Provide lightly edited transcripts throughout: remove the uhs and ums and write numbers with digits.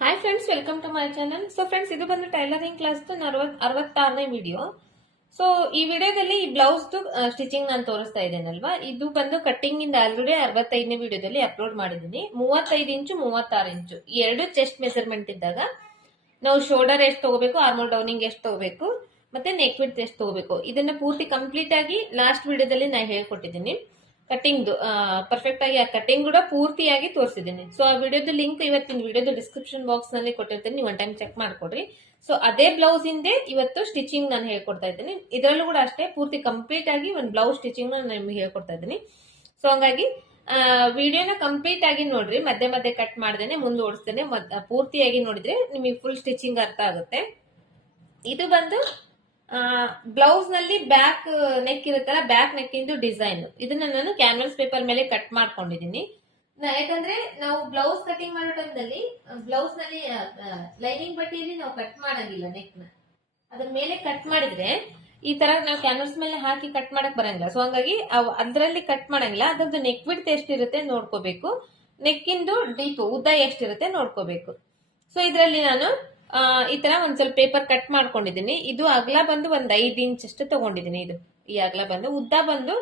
Hi friends, welcome to my channel. So friends, ಇದು ಬಂದು tailoring class 66ನೇ ವಿಡಿಯೋ. ಸೊ ಈ ವಿಡಿಯೋದಲ್ಲಿ ಈ ಬ್ಲೌಸ್ ಸ್ಟಿಚಿಂಗ್ ನಾನು ತೋರಿಸ್ತಾ ಇದ್ದೇನಲ್ವಾ, ಇದು ಬಂದು ಕಟ್ಟಿಂಗ್ ಇಂದ ಆಲ್ರೆಡಿ 65ನೇ ವಿಡಿಯೋದಲ್ಲಿ ಅಪ್ಲೋಡ್ ಮಾಡಿದ್ದೀನಿ. 35 ಇಂಚು 36 ಇಂಚು ಈ ಎರಡು ಚೆಸ್ಟ್ ಮೆಜರ್ಮೆಂಟ್ ಇದ್ದಾಗ ನಾವು ಶೋಲ್ಡರ್ ಎಷ್ಟು ತಗೋಬೇಕು, ಆರ್ಮೋಲ್ ಡೌನಿಂಗ್ ಎಷ್ಟು ತಗೋಬೇಕು, ಮತ್ತೆ ನೆಕ್ ವಿಡ್ತ್ ಎಷ್ಟು ತಗೋಬೇಕು, ಇದನ್ನ ಪೂರ್ತಿ ಕಂಪ್ಲೀಟ್ ಆಗಿ ಲಾಸ್ಟ್ ವಿಡಿಯೋದಲ್ಲಿ ನಾನು ಹೇಳ್ಕೊಟ್ಟಿದ್ದೀನಿ. ಕಟಿಂಗ್ ಪರ್ಫೆಕ್ಟ್ ಆಗಿ ಆ ಕಟಿಂಗ್ ಕೂಡ ಪೂರ್ತಿಯಾಗಿ ತೋರಿಸಿದ್ದೀನಿ. ಸೊ ಆ ವಿಡಿಯೋದ ಲಿಂಕ್ ಇವತ್ತಿನ ವಿಡಿಯೋದ ಡಿಸ್ಕ್ರಿಪ್ಷನ್ ಬಾಕ್ಸ್ ನಲ್ಲಿ ಕೊಟ್ಟಿರ್ತೀನಿ, ನೀವು ಒನ್ ಟೈಮ್ ಚೆಕ್ ಮಾಡ್ಕೊಡ್ರಿ. ಸೊ ಅದೇ ಬ್ಲೌಸ್ ಇಂದೇ ಇವತ್ತು ಸ್ಟಿಚಿಂಗ್ ನಾನು ಹೇಳ್ಕೊಡ್ತಾ ಇದ್ದೀನಿ. ಇದರಲ್ಲೂ ಕೂಡ ಅಷ್ಟೇ ಪೂರ್ತಿ ಕಂಪ್ಲೀಟ್ ಆಗಿ ಒಂದು ಬ್ಲೌಸ್ ಸ್ಟಿಚಿಂಗ್ ನಾನು ನಿಮ್ಗೆ ಹೇಳ್ಕೊಡ್ತಾ ಇದ್ದೀನಿ. ಸೊ ಹಂಗಾಗಿ ವಿಡಿಯೋನ ಕಂಪ್ಲೀಟ್ ಆಗಿ ನೋಡ್ರಿ, ಮಧ್ಯೆ ಮಧ್ಯೆ ಕಟ್ ಮಾಡ್ದೇನೆ ಮುಂದುವರಿಸ್ತೇನೆ. ಪೂರ್ತಿಯಾಗಿ ನೋಡಿದ್ರೆ ನಿಮಗೆ ಫುಲ್ ಸ್ಟಿಚಿಂಗ್ ಅರ್ಥ ಆಗುತ್ತೆ. ಇದು ಬಂದು ಬ್ಲೌಸ್ ನಲ್ಲಿ ಬ್ಯಾಕ್ ನೆಕ್ ಇರುತ್ತಲ್ಲ, ಬ್ಯಾಕ್ ನೆಕ್ ಇಂದು ಡಿಸೈನ್ ಇದನ್ನ ನಾನು ಕ್ಯಾನ್ವಾಸ್ ಪೇಪರ್ ಮೇಲೆ ಕಟ್ ಮಾಡ್ಕೊಂಡಿದೀನಿ. ಯಾಕಂದ್ರೆ ನಾವು ಬ್ಲೌಸ್ ಕಟಿಂಗ್ ಮಾಡೋ ಟೈಮ್ನಲ್ಲಿ ಬ್ಲೌಸ್ ನಲ್ಲಿ ಲೈನಿಂಗ್ ಬಟ್ಟೆಯಲ್ಲಿ ನಾವು ಕಟ್ ಮಾಡಂಗಿಲ್ಲ, ನೆಕ್ ನ ಅದ್ರ ಮೇಲೆ ಕಟ್ ಮಾಡಿದ್ರೆ ಈ ತರ ನಾವು ಕ್ಯಾನ್ವಾಸ್ ಮೇಲೆ ಹಾಕಿ ಕಟ್ ಮಾಡಕ್ ಬರಂಗಿಲ್ಲ. ಸೊ ಹಂಗಾಗಿ ಅದ್ರಲ್ಲಿ ಕಟ್ ಮಾಡಂಗಿಲ್ಲ. ಅದ್ರದ್ದು ನೆಕ್ ವಿಡ್ತ್ ಎಷ್ಟಿರುತ್ತೆ ನೋಡ್ಕೋಬೇಕು, ನೆಕ್ ಇಂದು ಡೀಪ್ ಉದ್ದ ಎಷ್ಟಿರುತ್ತೆ ನೋಡ್ಕೋಬೇಕು. ಸೊ ಇದರಲ್ಲಿ ನಾನು ಈ ತರ ಒಂದ್ ಸ್ವಲ್ಪ ಪೇಪರ್ ಕಟ್ ಮಾಡ್ಕೊಂಡಿದ್ದೀನಿ. ಇದು ಅಗಲ ಬಂದು ಒಂದ್ 5 ಇಂಚ್ ಅಷ್ಟು ತಗೊಂಡಿದ್ದೀನಿ. ಇದು ಈ ಅಗಲ ಬಂದು, ಉದ್ದ ಬಂದು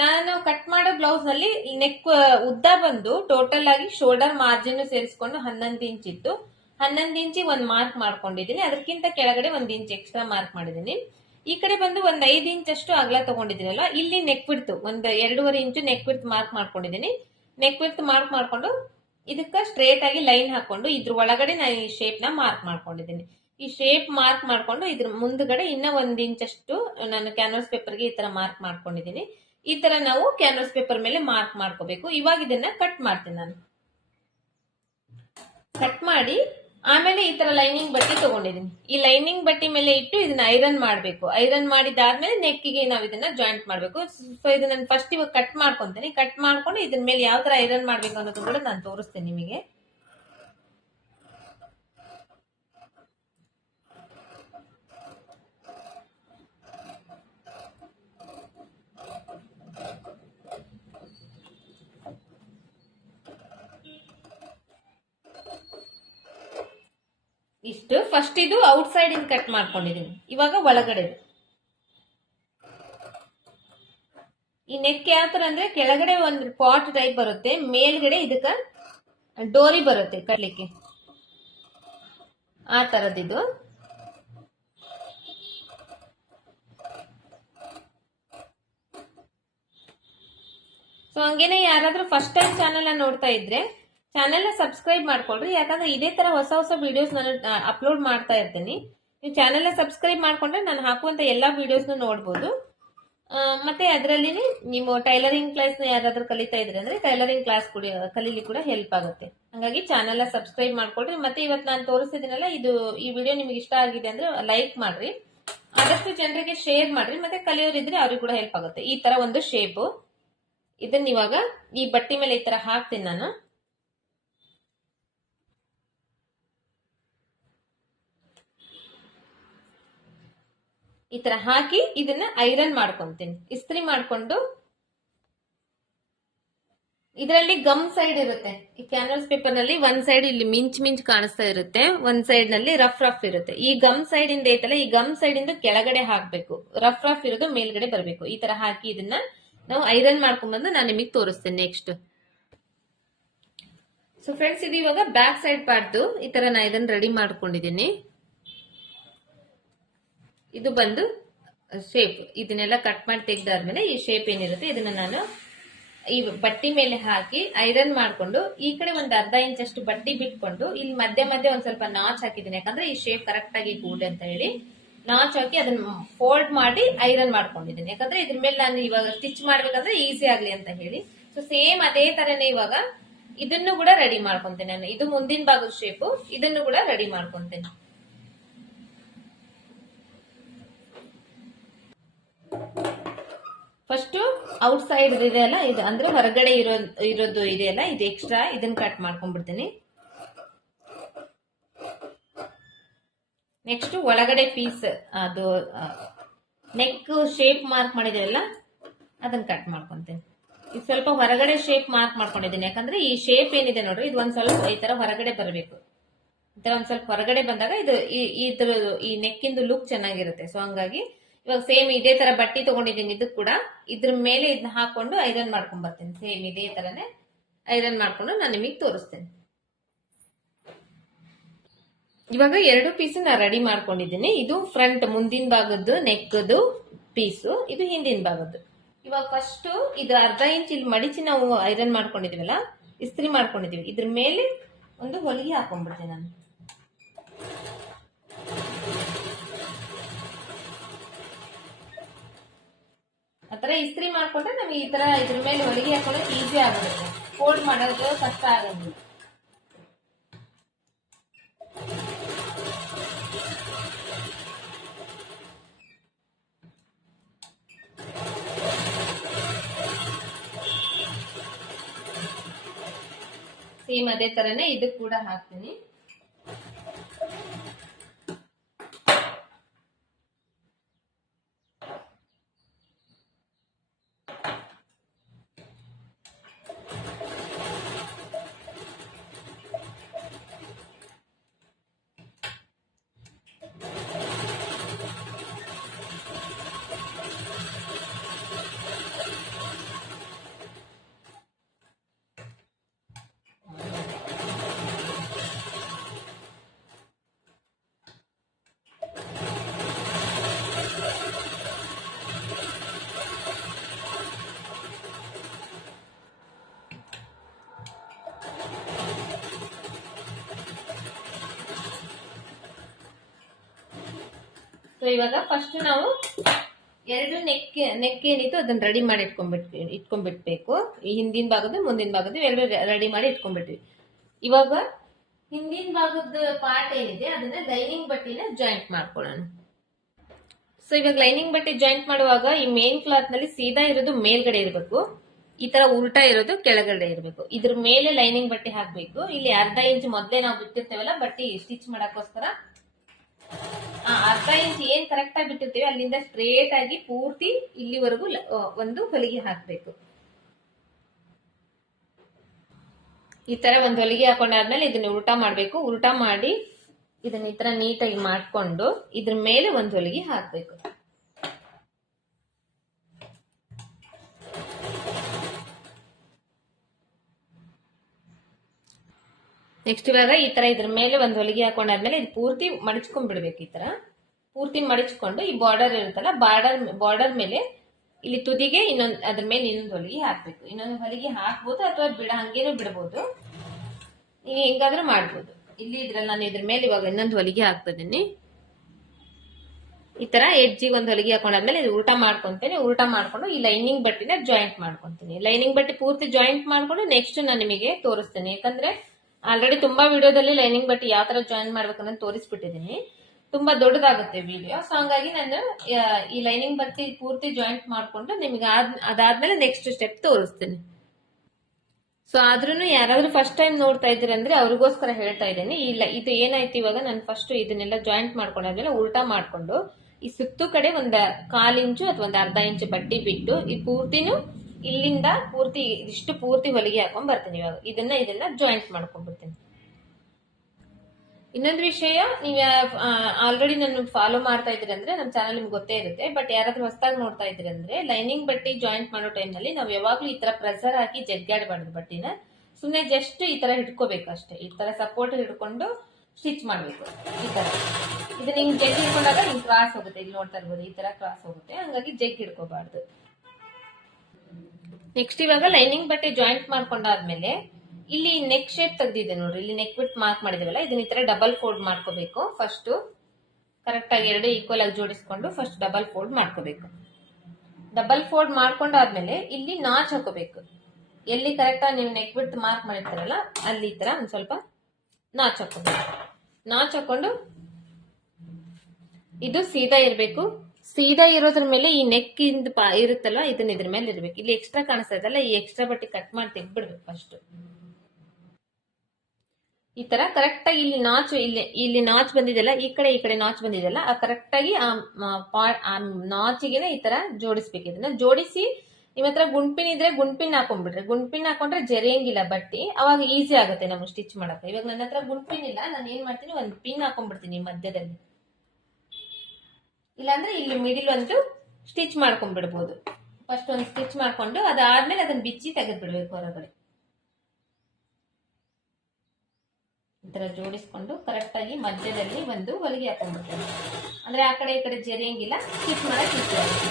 ನಾನು ಕಟ್ ಮಾಡೋ ಬ್ಲೌಸ್ ನಲ್ಲಿ ನೆಕ್ ಉದ್ದ ಬಂದು ಟೋಟಲ್ ಆಗಿ ಶೋಲ್ಡರ್ ಮಾರ್ಜಿನ್ ಸೇರಿಸ್ಕೊಂಡು 11 ಇಂಚ್ ಇತ್ತು. 11 ಇಂಚಿಗೆ ಒಂದ್ ಮಾರ್ಕ್ ಮಾಡ್ಕೊಂಡಿದ್ದೀನಿ. ಅದಕ್ಕಿಂತ ಕೆಳಗಡೆ 1 ಇಂಚ್ ಎಕ್ಸ್ಟ್ರಾ ಮಾರ್ಕ್ ಮಾಡಿದ್ದೀನಿ. ಈ ಕಡೆ ಬಂದು ಒಂದ್ 5 ಇಂಚ್ ಅಷ್ಟು ಅಗಲ ತಗೊಂಡಿದ್ದೀನಲ್ಲ, ಇಲ್ಲಿ ನೆಕ್ ವಿಡ್ತ್ ಒಂದ್ 2.5 ಇಂಚು ನೆಕ್ ವಿಡ್ತ್ ಮಾರ್ಕ್ ಮಾಡ್ಕೊಂಡಿದ್ದೀನಿ. ನೆಕ್ ವಿಡ್ತ್ ಮಾರ್ಕ್ ಮಾಡ್ಕೊಂಡು ಇದಕ್ಕ ಸ್ಟ್ರೇಟ್ ಆಗಿ ಲೈನ್ ಹಾಕೊಂಡು ಇದ್ರ ಒಳಗಡೆ ನಾನು ಈ ಶೇಪ್ ನ ಮಾರ್ಕ್ ಮಾಡ್ಕೊಂಡಿದ್ದೀನಿ. ಈ ಶೇಪ್ ಮಾರ್ಕ್ ಮಾಡ್ಕೊಂಡು ಇದ್ರ ಮುಂದ್ಗಡೆ ಇನ್ನ 1 ಇಂಚ್ ಅಷ್ಟು ನಾನು ಕ್ಯಾನ್ವಾಸ್ ಪೇಪರ್ಗೆ ಈ ತರ ಮಾರ್ಕ್ ಮಾಡ್ಕೊಂಡಿದ್ದೀನಿ. ಈ ತರ ನಾವು ಕ್ಯಾನ್ವಾಸ್ ಪೇಪರ್ ಮೇಲೆ ಮಾರ್ಕ್ ಮಾಡ್ಕೋಬೇಕು. ಇವಾಗ ಇದನ್ನ ಕಟ್ ಮಾಡ್ತೀನಿ. ನಾನು ಕಟ್ ಮಾಡಿ ಆಮೇಲೆ ಈ ತರ ಲೈನಿಂಗ್ ಬಟ್ಟೆ ತಗೊಂಡಿದ್ದೀನಿ. ಈ ಲೈನಿಂಗ್ ಬಟ್ಟೆ ಮೇಲೆ ಇಟ್ಟು ಇದನ್ನ ಐರನ್ ಮಾಡಬೇಕು. ಐರನ್ ಮಾಡಿದಾದ್ಮೇಲೆ ನೆಕ್ಕಿಗೆ ನಾವು ಇದನ್ನ ಜಾಯಿಂಟ್ ಮಾಡಬೇಕು. ಸೊ ಇದನ್ನ ಫಸ್ಟ್ ಇವಾಗ ಕಟ್ ಮಾಡ್ಕೊಂತೀನಿ. ಕಟ್ ಮಾಡ್ಕೊಂಡು ಇದ್ರ ಮೇಲೆ ಯಾವ ತರ ಐರನ್ ಮಾಡ್ಬೇಕು ಅನ್ನೋದು ಕೂಡ ನಾನು ತೋರಿಸ್ತೇನೆ ನಿಮಗೆ. ಇಷ್ಟು ಫಸ್ಟ್ ಇದು ಔಟ್ ಸೈಡ್ ಇಂದ ಕಟ್ ಮಾಡ್ಕೊಂಡಿದ್ದೀನಿ. ಇವಾಗ ಒಳಗಡೆ ಈ ನೆಕ್ ಯಾವ ತರ ಅಂದ್ರೆ ಕೆಳಗಡೆ ಒಂದು ಪಾಟ್ ಟೈಪ್ ಬರುತ್ತೆ, ಮೇಲ್ಗಡೆ ಇದಕ್ಕ ಡೋರಿ ಬರುತ್ತೆ ಕಟ್ಲಿಕ್ಕೆ, ಆ ತರದಿದು. ಸೊ ಹಂಗೇನೆ ಯಾರಾದ್ರೂ ಫಸ್ಟ್ ಟೈಮ್ ಚಾನೆಲ್ ನೋಡ್ತಾ ಇದ್ರೆ ಚಾನೆಲ್ ಸಬ್ಸ್ಕ್ರೈಬ್ ಮಾಡ್ಕೊಳ್ರಿ. ಯಾಕಂದ್ರೆ ಇದೇ ತರ ಹೊಸ ಹೊಸ ವಿಡಿಯೋಸ್ ನಾನು ಅಪ್ಲೋಡ್ ಮಾಡ್ತಾ ಇರ್ತೀನಿ. ನೀವು ಚಾನೆಲ್ ಸಬ್ಸ್ಕ್ರೈಬ್ ಮಾಡ್ಕೊಂಡ್ರೆ ನಾನು ಹಾಕುವಂತ ಎಲ್ಲಾ ವಿಡಿಯೋಸ್ ನೋಡ್ಬೋದು. ಮತ್ತೆ ಅದರಲ್ಲಿ ನೀವು ಟೈಲರಿಂಗ್ ಕ್ಲಾಸ್ ಯಾರಾದ್ರೂ ಕಲಿತಾ ಇದ್ರೆ ಅಂದ್ರೆ ಟೈಲರಿಂಗ್ ಕ್ಲಾಸ್ ಕಲೀಲಿ ಕೂಡ ಹೆಲ್ಪ್ ಆಗುತ್ತೆ. ಹಾಗಾಗಿ ಚಾನೆಲ್ ಸಬ್ಸ್ಕ್ರೈಬ್ ಮಾಡ್ಕೊಳ್ರಿ. ಮತ್ತೆ ಇವತ್ತು ನಾನು ತೋರಿಸ್ತಿದ್ದೀನಲ್ಲ, ಈ ವಿಡಿಯೋ ನಿಮ್ಗೆ ಇಷ್ಟ ಆಗಿದೆ ಅಂದ್ರೆ ಲೈಕ್ ಮಾಡ್ರಿ, ಆದಷ್ಟು ಜನರಿಗೆ ಶೇರ್ ಮಾಡ್ರಿ. ಮತ್ತೆ ಕಲಿಯೋರಿದ್ರೆ ಅವ್ರಿಗೆ ಕೂಡ ಹೆಲ್ಪ್ ಆಗುತ್ತೆ. ಈ ತರ ಒಂದು ಶೇಪ್ ಇದನ್ನ ಇವಾಗ ಈ ಬಟ್ಟೆ ಮೇಲೆ ಈ ತರ ಹಾಕ್ತೀನಿ ನಾನು. ಈ ತರ ಹಾಕಿ ಇದನ್ನ ಐರನ್ ಮಾಡ್ಕೊಂತೀನಿ, ಇಸ್ತ್ರಿ ಮಾಡ್ಕೊಂಡು. ಇದರಲ್ಲಿ ಗಮ್ ಸೈಡ್ ಇರುತ್ತೆ. ಈ ಕ್ಯಾನ್ವಾಸ್ ಪೇಪರ್ ನಲ್ಲಿ ಒಂದ್ ಸೈಡ್ ಇಲ್ಲಿ ಮಿಂಚ್ ಕಾಣಿಸ್ತಾ ಇರುತ್ತೆ, ಒಂದ್ ಸೈಡ್ ನಲ್ಲಿ ರಫ್ ಇರುತ್ತೆ. ಈ ಗಮ್ ಸೈಡ್ ಇಂದ ಐತಲ್ಲ, ಈ ಗಮ್ ಸೈಡ್ ಇಂದ ಕೆಳಗಡೆ ಹಾಕ್ಬೇಕು, ರಫ್ ಇರೋದು ಮೇಲ್ಗಡೆ ಬರಬೇಕು. ಈ ತರ ಹಾಕಿ ಇದನ್ನ ನಾವು ಐರನ್ ಮಾಡ್ಕೊಂಡ್ ಬಂದು ನಾನು ನಿಮಗೆ ತೋರಿಸ್ತೇನೆ ನೆಕ್ಸ್ಟ್. ಸೊ ಫ್ರೆಂಡ್ಸ್, ಇದು ಇವಾಗ ಬ್ಯಾಕ್ ಸೈಡ್ ಪಾರ್ಟ್ ಈ ತರ ನಾ ಇದನ್ನ ರೆಡಿ ಮಾಡ್ಕೊಂಡಿದ್ದೀನಿ. ಇದು ಬಂದು ಶೇಪ್, ಇದನ್ನೆಲ್ಲ ಕಟ್ ಮಾಡಿ ತೆಗ್ದಾದ್ಮೇಲೆ ಈ ಶೇಪ್ ಏನಿರುತ್ತೆ ಇದನ್ನ ನಾನು ಈ ಬಟ್ಟೆ ಮೇಲೆ ಹಾಕಿ ಐರನ್ ಮಾಡ್ಕೊಂಡು ಈ ಕಡೆ ಒಂದ್ ಅರ್ಧ ಇಂಚ್ ಅಷ್ಟು ಬಟ್ಟೆ ಬಿಟ್ಕೊಂಡು ಇಲ್ಲಿ ಮಧ್ಯೆ ಒಂದ್ ಸ್ವಲ್ಪ ನಾಚ್ ಹಾಕಿದ್ದೀನಿ. ಯಾಕಂದ್ರೆ ಈ ಶೇಪ್ ಕರೆಕ್ಟ್ ಆಗಿ ಕೂಡೆ ಅಂತ ಹೇಳಿ ನಾಚ್ ಹಾಕಿ ಅದನ್ನ ಫೋಲ್ಡ್ ಮಾಡಿ ಐರನ್ ಮಾಡ್ಕೊಂಡಿದ್ದೀನಿ. ಯಾಕಂದ್ರೆ ಇದ್ರ ಮೇಲೆ ನಾನು ಇವಾಗ ಸ್ಟಿಚ್ ಮಾಡ್ಬೇಕಂದ್ರೆ ಈಸಿ ಆಗ್ಲಿ ಅಂತ ಹೇಳಿ. ಸೊ ಸೇಮ್ ಅದೇ ತರನೇ ಇವಾಗ ಇದನ್ನು ಕೂಡ ರೆಡಿ ಮಾಡ್ಕೊಂತೇನೆ ನಾನು. ಇದು ಮುಂದಿನ ಭಾಗದ ಶೇಪ್, ಇದನ್ನು ಕೂಡ ರೆಡಿ ಮಾಡ್ಕೊಂತೇನೆ. ಫಸ್ಟ್ ಔಟ್ ಸೈಡ್ ಇದೆಯಲ್ಲ, ಇದು ಅಂದ್ರೆ ಹೊರಗಡೆ ಇರೋದು ಇದೆಯಲ್ಲ, ಇದು ಎಕ್ಸ್ಟ್ರಾ, ಇದನ್ನ ಕಟ್ ಮಾಡ್ಕೊಂಡ್ಬಿಡ್ತೀನಿ. ನೆಕ್ಸ್ಟ್ ಒಳಗಡೆ ಪೀಸ್, ಅದು ನೆಕ್ ಶೇಪ್ ಮಾರ್ಕ್ ಮಾಡಿದಿರಲ್ಲ ಅದನ್ನ ಕಟ್ ಮಾಡ್ಕೊಂತೇನೆ. ಇದು ಸ್ವಲ್ಪ ಹೊರಗಡೆ ಶೇಪ್ ಮಾರ್ಕ್ ಮಾಡ್ಕೊಂಡಿದ್ದೀನಿ. ಯಾಕಂದ್ರೆ ಈ ಶೇಪ್ ಏನಿದೆ ನೋಡ್ರಿ, ಇದು ಒಂದ್ ಸ್ವಲ್ಪ ಈ ತರ ಹೊರಗಡೆ ಬರಬೇಕು. ಈ ತರ ಒಂದ್ ಸ್ವಲ್ಪ ಹೊರಗಡೆ ಬಂದಾಗ ಇದು ಇದ್ರ ಈ ನೆಕ್ಕಿಂದು ಲುಕ್ ಚೆನ್ನಾಗಿರುತ್ತೆ. ಸೊ ಹಂಗಾಗಿ ಇವಾಗ ಸೇಮ್ ಇದೇ ತರ ಬಟ್ಟೆ ತಗೊಂಡಿದ್ದೀನಿ, ಇದು ಕೂಡ ಇದ್ರ ಮೇಲೆ ಇದನ್ನ ಹಾಕೊಂಡು ಐರನ್ ಮಾಡ್ಕೊಂಡ್ ಬರ್ತೀನಿ. ಸೇಮ್ ಇದೇ ತರನೇ ಐರನ್ ಮಾಡ್ಕೊಂಡು ನಾನು ನಿಮಗೆ ತೋರಿಸ್ತೇನೆ. ಇವಾಗ 2 ಪೀಸ್ ನಾ ರೆಡಿ ಮಾಡ್ಕೊಂಡಿದ್ದೀನಿ. ಇದು ಫ್ರಂಟ್ ಮುಂದಿನ ಭಾಗದ್ದು ನೆಕ್ದು ಪೀಸು, ಇದು ಹಿಂದಿನ ಭಾಗದ್ದು. ಇವಾಗ ಫಸ್ಟ್ ಇದು ಅರ್ಧ ಇಂಚ್ ಇಲ್ಲಿ ಮಡಿಚಿ ನಾವು ಐರನ್ ಮಾಡ್ಕೊಂಡಿದೀವಲ್ಲ, ಇಸ್ತ್ರಿ ಮಾಡ್ಕೊಂಡಿದೀವಿ, ಇದ್ರ ಮೇಲೆ ಒಂದು ಹೊಲಿಗೆ ಹಾಕೊಂಡ್ಬಿಡ್ತೀನಿ ನಾನು. ಆತರ ಇಸ್ತ್ರಿ ಮಾಡ್ಕೊಂಡ್ರೆ ನಮ್ಗೆ ಈ ತರ ಇದ್ರ ಮೇಲೆ ಹೊಲಿಗೆ ಹಾಕೊಳ್ಳೋಕೆ ಈಸಿ ಆಗುತ್ತೆ, ಫೋಲ್ಡ್ ಮಾಡೋದು ಕಷ್ಟ ಆಗೋದಿಲ್ಲ. ಸೇಮ್ ಅದೇ ತರನೇ ಇದಕ್ಕೆ ಕೂಡ ಹಾಕ್ತೀನಿ. ಸೊ ಇವಾಗ ಫಸ್ಟ್ ನಾವು 2 ನೆಕ್ ಏನಿತ್ತು ಅದನ್ನ ರೆಡಿ ಮಾಡಿ ಇಟ್ಕೊಂಡ್ಬಿಟ್ಬೇಕು. ಈ ಹಿಂದಿನ ಭಾಗದ್ದು ಮುಂದಿನ ಭಾಗದ್ದು ಎರಡು ರೆಡಿ ಮಾಡಿ ಇಟ್ಕೊಂಡ್ಬಿಟ್ವಿ. ಇವಾಗ ಹಿಂದಿನ ಭಾಗದ ಪಾರ್ಟ್ ಏನಿದೆ ಅದನ್ನ ಲೈನಿಂಗ್ ಬಟ್ಟೆನ ಜಾಯಿಂಟ್ ಮಾಡ್ಕೊಳ್ಳೋಣ. ಸೊ ಇವಾಗ ಲೈನಿಂಗ್ ಬಟ್ಟೆ ಜಾಯಿಂಟ್ ಮಾಡುವಾಗ ಈ ಮೇನ್ ಕ್ಲಾತ್ ನಲ್ಲಿ ಸೀದಾ ಇರೋದು ಮೇಲ್ಗಡೆ ಇರಬೇಕು, ಈ ತರ ಉಲ್ಟಾ ಇರೋದು ಕೆಳಗಡೆ ಇರಬೇಕು. ಇದ್ರ ಮೇಲೆ ಲೈನಿಂಗ್ ಬಟ್ಟೆ ಹಾಕ್ಬೇಕು. ಇಲ್ಲಿ ಅರ್ಧ ಇಂಚ್ ಮೊದ್ಲೇ ನಾವು ಬಿಟ್ಟಿರ್ತೇವಲ್ಲ ಬಟ್ಟೆ ಸ್ಟಿಚ್ ಮಾಡಕ್ಕೋಸ್ಕರ, ಅರ್ಧ ಇಂಚ್ ಏನ್ ಕರೆಕ್ಟ್ ಆಗಿ ಬಿಟ್ಟಿರ್ತೀವಿ ಅಲ್ಲಿಂದ ಸ್ಟ್ರೇಟ್ ಆಗಿ ಪೂರ್ತಿ ಇಲ್ಲಿವರೆಗೂ ಒಂದು ಹೊಲಿಗೆ ಹಾಕ್ಬೇಕು. ಈ ತರ ಒಂದು ಹೊಲಿಗೆ ಹಾಕೊಂಡಾದ್ಮೇಲೆ ಇದನ್ನ ಉಲ್ಟಾ ಮಾಡ್ಬೇಕು. ಉಲ್ಟಾ ಮಾಡಿ ಇದನ್ನ ಈ ತರ ನೀಟಾಗಿ ಮಾಡ್ಕೊಂಡು ಇದ್ರ ಮೇಲೆ ಒಂದು ಹೊಲಿಗೆ ಹಾಕ್ಬೇಕು. ನೆಕ್ಸ್ಟ್ ಇವಾಗ ಈ ತರ ಇದ್ರ ಮೇಲೆ ಒಂದು ಹೊಲಿಗೆ ಹಾಕೊಂಡಾದ್ಮೇಲೆ ಇದು ಪೂರ್ತಿ ಮಡಚ್ಕೊಂಡ್ ಬಿಡ್ಬೇಕು. ಈ ತರ ಪೂರ್ತಿ ಮಡಚ್ಕೊಂಡು ಈ ಬಾರ್ಡರ್ ಇರುತ್ತಲ್ಲ, ಬಾರ್ಡರ್ ಮೇಲೆ ಇಲ್ಲಿ ತುದಿಗೆ ಅದ್ರ ಮೇಲೆ ಇನ್ನೊಂದು ಹೊಲಿಗೆ ಹಾಕ್ಬೇಕು. ಇನ್ನೊಂದು ಹೊಲಿಗೆ ಹಾಕ್ಬೋದು ಅಥವಾ ಹಂಗೇನು ಬಿಡ್ಬೋದು, ನೀವು ಹೆಂಗಾದ್ರೂ ಮಾಡ್ಬೋದು. ಇಲ್ಲಿ ಇದ್ರಲ್ಲಿ ನಾನು ಇದ್ರ ಮೇಲೆ ಇವಾಗ ಇನ್ನೊಂದು ಹೊಲಿಗೆ ಹಾಕ್ತಿದ್ದೀನಿ. ಈ ತರ ಎಡ್ಜಿಗೆ ಒಂದು ಹೊಲಿಗೆ ಹಾಕೊಂಡಾದ್ಮೇಲೆ ಇದು ಉಲ್ಟಾ ಮಾಡ್ಕೊಂತೀನಿ. ಉಲ್ಟಾ ಮಾಡ್ಕೊಂಡು ಈ ಲೈನಿಂಗ್ ಬಟ್ಟೆನ ಜಾಯಿಂಟ್ ಮಾಡ್ಕೊಂತೀನಿ. ಲೈನಿಂಗ್ ಬಟ್ಟೆ ಪೂರ್ತಿ ಜಾಯಿಂಟ್ ಮಾಡ್ಕೊಂಡು ನೆಕ್ಸ್ಟ್ ನಾನು ನಿಮಗೆ ತೋರಿಸ್ತೇನೆ. ಯಾಕಂದ್ರೆ ಆಲ್ರೆಡಿ ತುಂಬಾ ವಿಡಿಯೋದಲ್ಲಿ ಲೈನಿಂಗ್ ಬಟ್ಟೆ ಯಾವ ತರ ಜಾಯಿನ್ ಮಾಡ್ಬೇಕನ್ನೋದು ತೋರಿಸ್ಬಿಟ್ಟಿದ್ದೀನಿ, ತುಂಬಾ ದೊಡ್ಡದಾಗುತ್ತೆ ವಿಡಿಯೋ. ಸೊ ಹಂಗಾಗಿ ನಾನು ಈ ಲೈನಿಂಗ್ ಬಟ್ಟೆ ಪೂರ್ತಿ ಜಾಯಿಂಟ್ ಮಾಡ್ಕೊಂಡು ನಿಮ್ಗೆ ಅದಾದ್ಮೇಲೆ ನೆಕ್ಸ್ಟ್ ಸ್ಟೆಪ್ ತೋರಿಸ್ತೀನಿ. ಸೊ ಆದ್ರೂ ಯಾರಾದ್ರೂ ಫಸ್ಟ್ ಟೈಮ್ ನೋಡ್ತಾ ಇದ್ದೀರಿ ಅಂದ್ರೆ ಅವ್ರಿಗೋಸ್ಕರ ಹೇಳ್ತಾ ಇದ್ದೀನಿ. ಇಲ್ಲ ಇದು ಏನಾಯ್ತು, ಇವಾಗ ನಾನು ಫಸ್ಟ್ ಇದನ್ನೆಲ್ಲ ಜಾಯಿಂಟ್ ಮಾಡ್ಕೊಂಡಾದ್ಮೇಲೆ ಉಲ್ಟಾ ಮಾಡ್ಕೊಂಡು ಈ ಸುತ್ತು ಕಡೆ ಒಂದ್ 1/4 ಇಂಚು ಅಥವಾ ಒಂದು ಅರ್ಧ ಇಂಚು ಬಟ್ಟೆ ಬಿಟ್ಟು ಈ ಪೂರ್ತಿನೂ ಇಲ್ಲಿಂದ ಪೂರ್ತಿ ಇಷ್ಟು ಪೂರ್ತಿ ಹೊಲಿಗೆ ಹಾಕೊಂಡ್ ಬರ್ತೀನಿ. ಇವಾಗ ಇದನ್ನ ಜಾಯಿಂಟ್ ಮಾಡ್ಕೊಂಡ್ಬಿಡ್ತೀನಿ. ಇನ್ನೊಂದು ವಿಷಯ, ನೀವ್ ಆಲ್ರೆಡಿ ನಾನು ಫಾಲೋ ಮಾಡ್ತಾ ಇದ್ದೀರಿ ಅಂದ್ರೆ ನಮ್ಮ ಚಾನಲ್ ನಿಮ್ಗೆ ಗೊತ್ತೇ ಇರುತ್ತೆ. ಬಟ್ ಯಾರಾದ್ರೂ ಹೊಸದಾಗಿ ನೋಡ್ತಾ ಇದ್ದೀರಿ ಅಂದ್ರೆ ಲೈನಿಂಗ್ ಬಟ್ಟೆ ಜಾಯಿಂಟ್ ಮಾಡೋ ಟೈಮ್ ನಲ್ಲಿ ನಾವು ಯಾವಾಗ್ಲೂ ಈ ತರ ಪ್ರೆಸರ್ ಹಾಕಿ ಜಗ್ಗಾಡಬಾರ್ದು. ಬಟ್ಟೆನ ಸುಮ್ನೆ ಜಸ್ಟ್ ಈ ತರ ಹಿಡ್ಕೋಬೇಕು ಅಷ್ಟೇ. ಈ ತರ ಸಪೋರ್ಟ್ ಹಿಡ್ಕೊಂಡು ಸ್ಟಿಚ್ ಮಾಡ್ಬೇಕು. ಈ ತರ ಇದನ್ನ ಹಿಂಗ್ ಜಗ್ ಹಿಡ್ಕೊಂಡಾಗ ಹಿಂಗ್ ಕ್ರಾಸ್ ಹೋಗುತ್ತೆ. ಇಲ್ಲಿ ನೋಡ್ತಾ ಇರ್ಬೋದು, ಈ ತರ ಕ್ರಾಸ್ ಹೋಗುತ್ತೆ. ಹಂಗಾಗಿ ಜಗ್ ಹಿಡ್ಕೋಬಾರ್ದು. ನೆಕ್ಸ್ಟ್ ಇವಾಗ ಲೈನಿಂಗ್ ಬಟ್ಟೆ ಜಾಯಿಂಟ್ ಮಾಡ್ಕೊಂಡಾದ್ಮೇಲೆ ಇಲ್ಲಿ ನೆಕ್ ಶೇಪ್ ತೆಗ್ದಿದೆ ನೋಡ್ರಿ, ಇಲ್ಲಿ ನೆಕ್ ಬಿಟ್ ಮಾರ್ಕ್ ಮಾಡಿದೀವಲ್ಲ, ಇದನ್ನ ಈ ತರ ಡಬಲ್ ಫೋಲ್ಡ್ ಮಾಡ್ಕೋಬೇಕು. ಫಸ್ಟ್ ಕರೆಕ್ಟ್ ಆಗಿ ಎರಡು ಈಕ್ವಲ್ ಆಗಿ ಜೋಡಿಸ್ಕೊಂಡು ಫಸ್ಟ್ ಡಬಲ್ ಫೋಲ್ಡ್ ಮಾಡ್ಕೋಬೇಕು. ಡಬಲ್ ಫೋಲ್ಡ್ ಮಾಡ್ಕೊಂಡಾದ್ಮೇಲೆ ಇಲ್ಲಿ ನಾಚ್ ಹಾಕೋಬೇಕು. ಎಲ್ಲಿ ಕರೆಕ್ಟ್ ಆಗಿ ನೀವು ನೆಕ್ ಬಿಟ್ ಮಾರ್ಕ್ ಮಾಡಿರ್ತಾರಲ್ಲ ಅಲ್ಲಿ ಈ ತರ ಒಂದ್ ಸ್ವಲ್ಪ ನಾಚ್ ಹಾಕೋಬೇಕು. ನಾಚ್ ಹಾಕೊಂಡು ಇದು ಸೀದಾ ಇರ್ಬೇಕು. ಸೀದಾ ಇರೋದ್ರ ಮೇಲೆ ಈ ನೆಕ್ ಇರುತ್ತಲ್ಲ ಇದನ್ನ ಇದ್ರ ಮೇಲೆ ಇರ್ಬೇಕು. ಇಲ್ಲಿ ಎಕ್ಸ್ಟ್ರಾ ಕಾಣಿಸ್ತಾ ಇದಲ್ಲ, ಈ ಎಕ್ಸ್ಟ್ರಾ ಬಟ್ಟೆ ಕಟ್ ಮಾಡಿ ತೆಗ್ಬಿಡ್ಬೇಕು ಫಸ್ಟ್. ಈ ತರ ಕರೆಕ್ಟ್ ಆಗಿ ಇಲ್ಲಿ ನಾಚ್ ಇಲ್ಲಿ ನಾಚ್ ಬಂದಿದೆಲ್ಲ, ಈ ಕಡೆ ನಾಚ್ ಬಂದಿದೆಲ್ಲ, ಆ ಕರೆಕ್ಟ್ ಆಗಿ ಆ ನಾಚಿಗೆನೆ ಈ ತರ ಜೋಡಿಸ್ಬೇಕು. ಇದನ್ನ ಜೋಡಿಸಿ ನಿಮ್ಮ ಹತ್ರ ಗುಂಡ್ಪಿನ್ ಇದ್ರೆ ಗುಂಡ್ಪಿನ್ ಹಾಕೊಂಡ್ಬಿಡ್ರಿ. ಗುಂಡ್ಪಿನ್ ಹಾಕೊಂಡ್ರೆ ಜರಿಯಂಗಿಲ್ಲ ಬಟ್ಟಿ, ಅವಾಗ ಈಸಿ ಆಗುತ್ತೆ ನಮ್ಗೆ ಸ್ಟಿಚ್ ಮಾಡಕ್ಕೆ. ಇವಾಗ ನನ್ನ ಹತ್ರ ಗುಂಡ್ಪಿನ್ ಇಲ್ಲ, ನಾನು ಏನ್ ಮಾಡ್ತೀನಿ, ಒಂದು ಪಿನ್ ಹಾಕೊಂಡ್ಬಿಡ್ತೀನಿ ಮಧ್ಯದಲ್ಲಿ, ಇಲ್ಲಾಂದ್ರೆ ಇಲ್ಲಿ ಮಿಡಿಲ್ ಒಂದು ಸ್ಟಿಚ್ ಮಾಡ್ಕೊಂಡ್ಬಿಡ್ಬೋದು. ಫಸ್ಟ್ ಒಂದು ಸ್ಟಿಚ್ ಮಾಡ್ಕೊಂಡು ಅದಾದ್ಮೇಲೆ ಅದನ್ನ ಬಿಚ್ಚಿ ತೆಗೆದ್ಬಿಡ್ಬೇಕು ಹೊರಗಡೆ. ಈ ತರ ಜೋಡಿಸ್ಕೊಂಡು ಕರೆಕ್ಟ್ ಆಗಿ ಮಧ್ಯದಲ್ಲಿ ಒಂದು ಹೊಲಿಗೆ ಹಾಕೊಂಡ್ಬಿಡ್ತೇನೆ. ಅಂದ್ರೆ ಆ ಕಡೆ ಈ ಕಡೆ ಜರಿಯಂಗಿಲ್ಲ, ಸ್ಟಿಚ್ ಮಾಡಕ್ ಈಸಿ ಆಗುತ್ತೆ.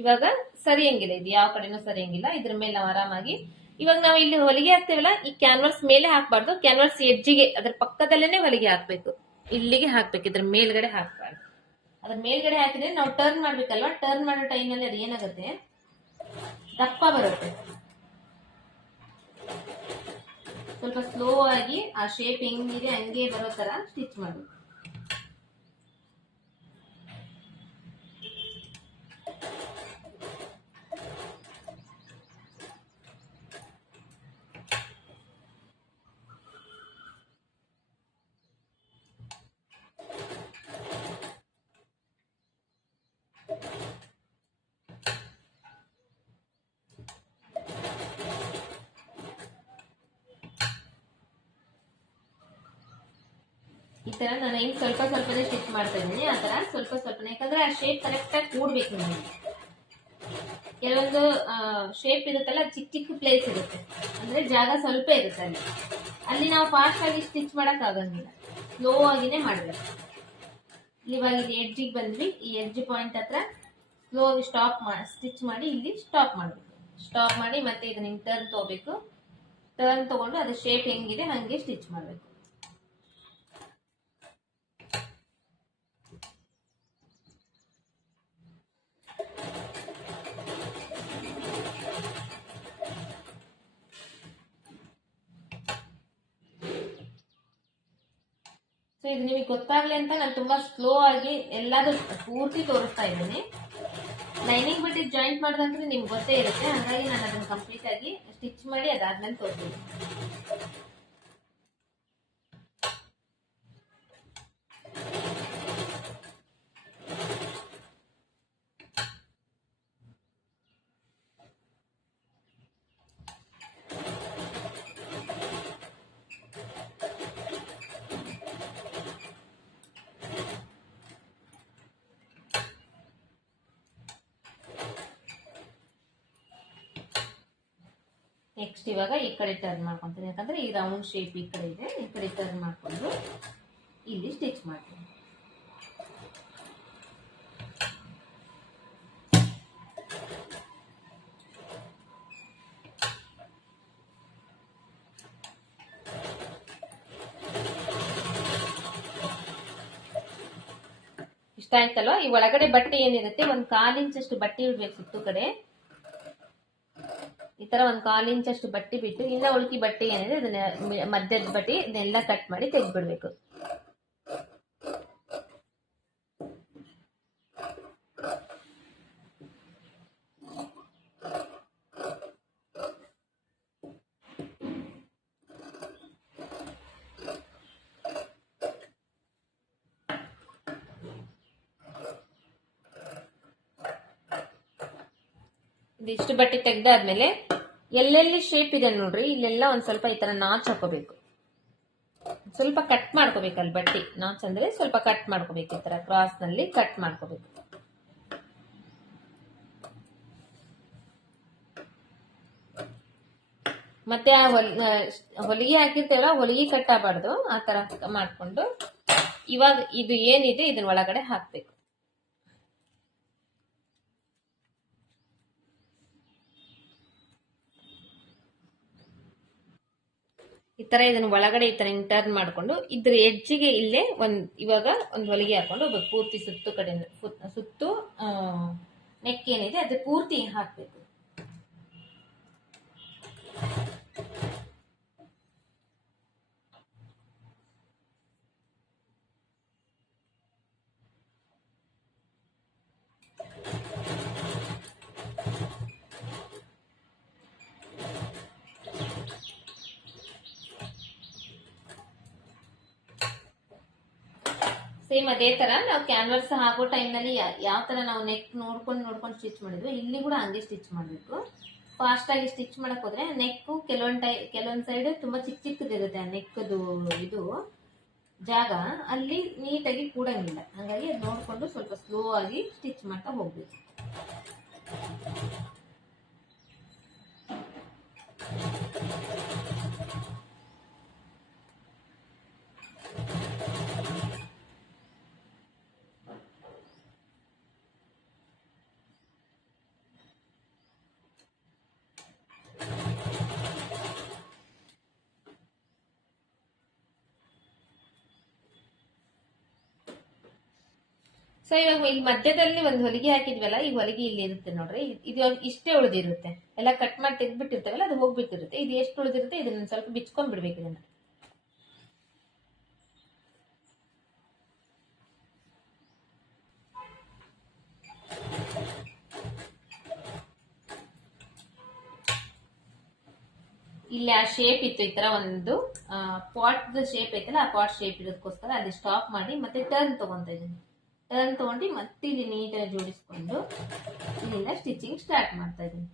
ಇವಾಗ ಸರಿಯಂಗಿಲ್ಲ, ಇದು ಯಾವ ಕಡೆನೂ ಸರಿಯಂಗಿಲ್ಲ. ಇದ್ರ ಮೇಲೆ ನಾವು ಆರಾಮಾಗಿ ಇವಾಗ ನಾವು ಇಲ್ಲಿ ಹೊಲಿಗೆ ಹಾಕ್ತೇವಲ್ಲ, ಈ ಕ್ಯಾನ್ವಾಸ್ ಮೇಲೆ ಹಾಕ್ಬಾರ್ದು, ಕ್ಯಾನ್ವಾಸ್ ಎಡ್ಜಿಗೆ ಅದ್ರ ಪಕ್ಕದಲ್ಲೇನೆ ಹೊಲಿಗೆ ಹಾಕ್ಬೇಕು. ಇಲ್ಲಿಗೆ ಹಾಕ್ಬೇಕು, ಇದ್ರ ಮೇಲ್ಗಡೆ ಹಾಕ್ಬಾರ್ದು. ಅದ್ರ ಮೇಲ್ಗಡೆ ಹಾಕಿದ್ರೆ ನಾವು ಟರ್ನ್ ಮಾಡ್ಬೇಕಲ್ವಾ, ಟರ್ನ್ ಮಾಡೋ ಟೈಮಲ್ಲಿ ಅದು ಏನಾಗುತ್ತೆ, ದಪ್ಪ ಬರುತ್ತೆ. ಸ್ವಲ್ಪ ಸ್ಲೋ ಆಗಿ ಆ ಶೇಪ್ ಹೆಂಗಿದೆ ಹಂಗೆ ಬರೋ ತರ ಸ್ಟಿಚ್ ಮಾಡಬೇಕು. ಈ ತರ ನಾನು ಹೆಂಗ್ ಸ್ವಲ್ಪ ಸ್ವಲ್ಪನೇ ಸ್ಟಿಚ್ ಮಾಡ್ತಾ ಇದ್ದೀನಿ, ಆ ತರ ಸ್ವಲ್ಪ ಸ್ವಲ್ಪನೇ, ಯಾಕಂದ್ರೆ ಆ ಶೇಪ್ ಕರೆಕ್ಟ್ ಆಗಿ ಕೂಡ್ಬೇಕು ನಮಗೆ. ಕೆಲವೊಂದು ಶೇಪ್ ಇರುತ್ತಲ್ಲ, ಚಿಕ್ಕ ಚಿಕ್ಕ ಪ್ಲೇಸ್ ಇರುತ್ತೆ, ಅಂದ್ರೆ ಜಾಗ ಸ್ವಲ್ಪ ಇರುತ್ತೆ ಅಲ್ಲಿ ನಾವು ಫಾಸ್ಟ್ ಆಗಿ ಸ್ಟಿಚ್ ಮಾಡಕ್ ಆಗಂಗಿಲ್ಲ, ಸ್ಲೋ ಆಗಿನೇ ಮಾಡ್ಬೇಕು. ಇವಾಗ ಇಲ್ಲಿ ಎಡ್ಜಿಗೆ ಬಂದ್ವಿ, ಈ ಎಡ್ಜ್ ಪಾಯಿಂಟ್ ಹತ್ರ ಸ್ಲೋ ಆಗಿ ಸ್ಟಿಚ್ ಮಾಡಿ ಇಲ್ಲಿ ಸ್ಟಾಪ್ ಮಾಡ್ಬೇಕು. ಸ್ಟಾಪ್ ಮಾಡಿ ಮತ್ತೆ ಇದನ್ನ ಟರ್ನ್ ತಗೋಬೇಕು. ಟರ್ನ್ ತಗೊಂಡು ಅದು ಶೇಪ್ ಹೆಂಗಿದೆ ಹಂಗೆ ಸ್ಟಿಚ್ ಮಾಡ್ಬೇಕು. ಸೊ ಇದು ನಿಮಗೆ ಗೊತ್ತಾಗ್ಲಿ ಅಂತ ನಾನು ತುಂಬಾ ಸ್ಲೋ ಆಗಿ ಎಲ್ಲಾದ್ರೂ ಪೂರ್ತಿ ತೋರಿಸ್ತಾ ಇದ್ದೀನಿ. ಲೈನಿಂಗ್ ಬಿಟ್ಟು ಜಾಯಿಂಟ್ ಮಾಡೋದಂದ್ರೆ ನಿಮ್ಗೆ ಗೊತ್ತೇ ಇರುತ್ತೆ, ಹಾಗಾಗಿ ನಾನು ಅದನ್ನ ಕಂಪ್ಲೀಟ್ ಆಗಿ ಸ್ಟಿಚ್ ಮಾಡಿ ಅದಾದ್ಮೇಲೆ ತೋರಿಸ್ತೀನಿ. ನೆಕ್ಸ್ಟ್ ಇವಾಗ ಈ ಕಡೆ ಟರ್ನ್ ಮಾಡ್ಕೊಂತೀನಿ, ಯಾಕಂದ್ರೆ ಈ ರೌಂಡ್ ಶೇಪ್ ಈ ಕಡೆ ಇದೆ, ಈ ಕಡೆ ಟರ್ನ್ ಮಾಡ್ಕೊಂಡು ಇಲ್ಲಿ ಸ್ಟಿಚ್ ಮಾಡ್ತೀನಿ. ಇಷ್ಟ ಆಯ್ತಲ್ವಾ? ಈ ಒಳಗಡೆ ಬಟ್ಟೆ ಏನಿರುತ್ತೆ, ಒಂದ್ 1/4 ಇಂಚಷ್ಟು ಬಟ್ಟೆ ಇಡ್ಬೇಕು ಸುತ್ತು ಕಡೆ. ಈ ತರ ಒಂದ್ 1/4 ಇಂಚಷ್ಟು ಬಟ್ಟೆ ಬಿಟ್ಟು ಇನ್ನ ಉಳ್ಕಿ ಬಟ್ಟೆ ಏನಿದೆ ಅದನ್ನ ಮಧ್ಯದ ಬಟ್ಟೆ ಇದನ್ನೆಲ್ಲ ಕಟ್ ಮಾಡಿ ತೆಗೆದ್ಬಿಡ್ಬೇಕು. ಇದಿಷ್ಟು ಬಟ್ಟೆ ತೆಗ್ದಾದ್ಮೇಲೆ ಎಲ್ಲೆಲ್ಲಿ ಶೇಪ್ ಇದೆ ನೋಡ್ರಿ, ಇಲ್ಲೆಲ್ಲ ಒಂದ್ ಸ್ವಲ್ಪ ಈ ತರ ನಾಚ್ ಹಾಕೋಬೇಕು. ಸ್ವಲ್ಪ ಕಟ್ ಮಾಡ್ಕೋಬೇಕಲ್ಲಿ ಬಟ್ಟೆ, ನಾಚ್ ಅಂದ್ರೆ ಸ್ವಲ್ಪ ಕಟ್ ಮಾಡ್ಕೋಬೇಕು, ಈ ತರ ಕ್ರಾಸ್ ನಲ್ಲಿ ಕಟ್ ಮಾಡ್ಕೋಬೇಕು. ಮತ್ತೆ ಆ ಹೊಲಿಗೆ ಹಾಕಿರ್ತೇವಲ್ಲ, ಹೊಲಿಗೆ ಕಟ್ ಆಗಬಾರ್ದು, ಆ ತರ ಮಾಡ್ಕೊಂಡು ಇವಾಗ ಇದು ಏನಿದೆ ಇದನ್ನ ಒಳಗಡೆ ಹಾಕ್ಬೇಕು. ಈ ತರ ಇದನ್ನ ಒಳಗಡೆ ಈ ತರ ಟರ್ನ್ ಮಾಡ್ಕೊಂಡು ಇದ್ರ ಎಡ್ಜಿಗೆ ಇಲ್ಲೇ ಇವಾಗ ಒಂದು ಹೊಲಿಗೆ ಹಾಕೊಂಡು ಪೂರ್ತಿ ಸುತ್ತು ಕಡೆ ಸುತ್ತು ನೆಕ್ ಏನಿದೆ ಅದು ಪೂರ್ತಿ ಹಾಕ್ಬೇಕು. ಸೇಮ್ ಅದೇ ತರ ನಾವು ಕ್ಯಾನ್ವರ್ಸ್ ಹಾಕೋ ಟೈಮ್ ನಲ್ಲಿ ಯಾವ ತರ ನಾವು ನೆಕ್ ನೋಡ್ಕೊಂಡು ಸ್ಟಿಚ್ ಮಾಡಿದ್ವಿ, ಇಲ್ಲಿ ಕೂಡ ಹಂಗೆ ಸ್ಟಿಚ್ ಮಾಡಬೇಕು. ಫಾಸ್ಟ್ ಆಗಿ ಸ್ಟಿಚ್ ಮಾಡಕ್ ಹೋದ್ರೆ ನೆಕ್ ಕೆಲವೊಂದ್ ಸೈಡ್ ತುಂಬಾ ಚಿಕ್ಕದಿರುತ್ತೆ. ಆ ನೆಕ್ದು ಇದು ಜಾಗ ಅಲ್ಲಿ ನೀಟಾಗಿ ಕೂಡಂಗಿಲ್ಲ. ಹಾಗಾಗಿ ಅದು ನೋಡ್ಕೊಂಡು ಸ್ವಲ್ಪ ಸ್ಲೋ ಆಗಿ ಸ್ಟಿಚ್ ಮಾಡ್ತಾ ಹೋಗ್ಬೇಕು. ಸೊ ಇವಾಗ ಇಲ್ಲಿ ಮಧ್ಯದಲ್ಲಿ ಒಂದು ಹೊಲಿಗೆ ಹಾಕಿದ್ವಲ್ಲ, ಈ ಹೊಲಿಗೆ ಇಲ್ಲಿ ಇರುತ್ತೆ ನೋಡ್ರಿ. ಇದು ಇಷ್ಟೇ ಉಳಿದಿರುತ್ತೆ. ಎಲ್ಲ ಕಟ್ ಮಾಡಿ ತೆಗ್ದ್ಬಿಟ್ಟಿರ್ತೇವಲ್ಲ, ಅದು ಹೋಗ್ಬಿಟ್ಟಿರುತ್ತೆ. ಇದು ಎಷ್ಟು ಉಳಿದಿರುತ್ತೆ ಇದನ್ನ ಸ್ವಲ್ಪ ಬಿಚ್ಕೊಂಡ್ ಬಿಡ್ಬೇಕು. ಇದನ್ನ ಇಲ್ಲಿ ಆ ಶೇಪ್ ಇತ್ತು, ಈ ತರ ಒಂದು ಪಾಟ್ ಶೇಪ್ ಐತಲ್ಲ, ಆ ಪಾಟ್ ಶೇಪ್ ಇರೋದಕ್ಕೋಸ್ಕರ ಅಲ್ಲಿ ಸ್ಟಾಪ್ ಮಾಡಿ ಮತ್ತೆ ಟರ್ನ್ ತಗೊಂತ ಇದೀನಿ. ಟರ್ನ್ ತಗೊಂಡು ಮತ್ತೆ ಇಲ್ಲಿ ನೀಟಾಗಿ ಜೋಡಿಸ್ಕೊಂಡು ಇಲ್ಲಿಂದ ಸ್ಟಿಚಿಂಗ್ ಸ್ಟಾರ್ಟ್ ಮಾಡ್ತಾ ಇದ್ದೀನಿ.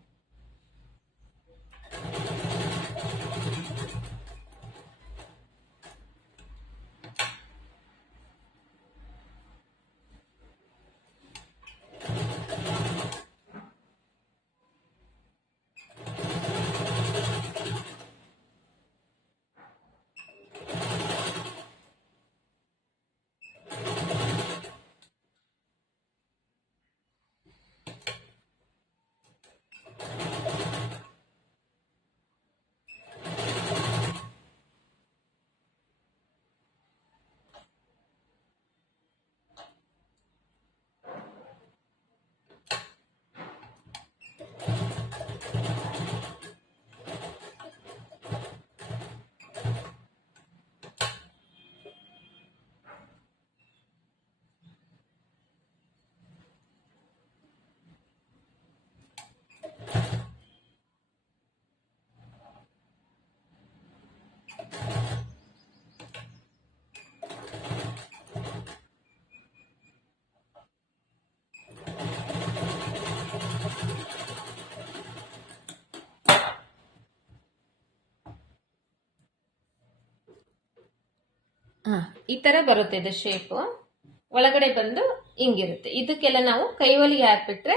ಈ ತರ ಬರುತ್ತೆ ಇದು ಶೇಪ್. ಒಳಗಡೆ ಬಂದು ಹಿಂಗಿರುತ್ತೆ. ಇದಕ್ಕೆಲ್ಲ ನಾವು ಕೈವಲಿಗೆ ಹಾಕ್ಬಿಟ್ರೆ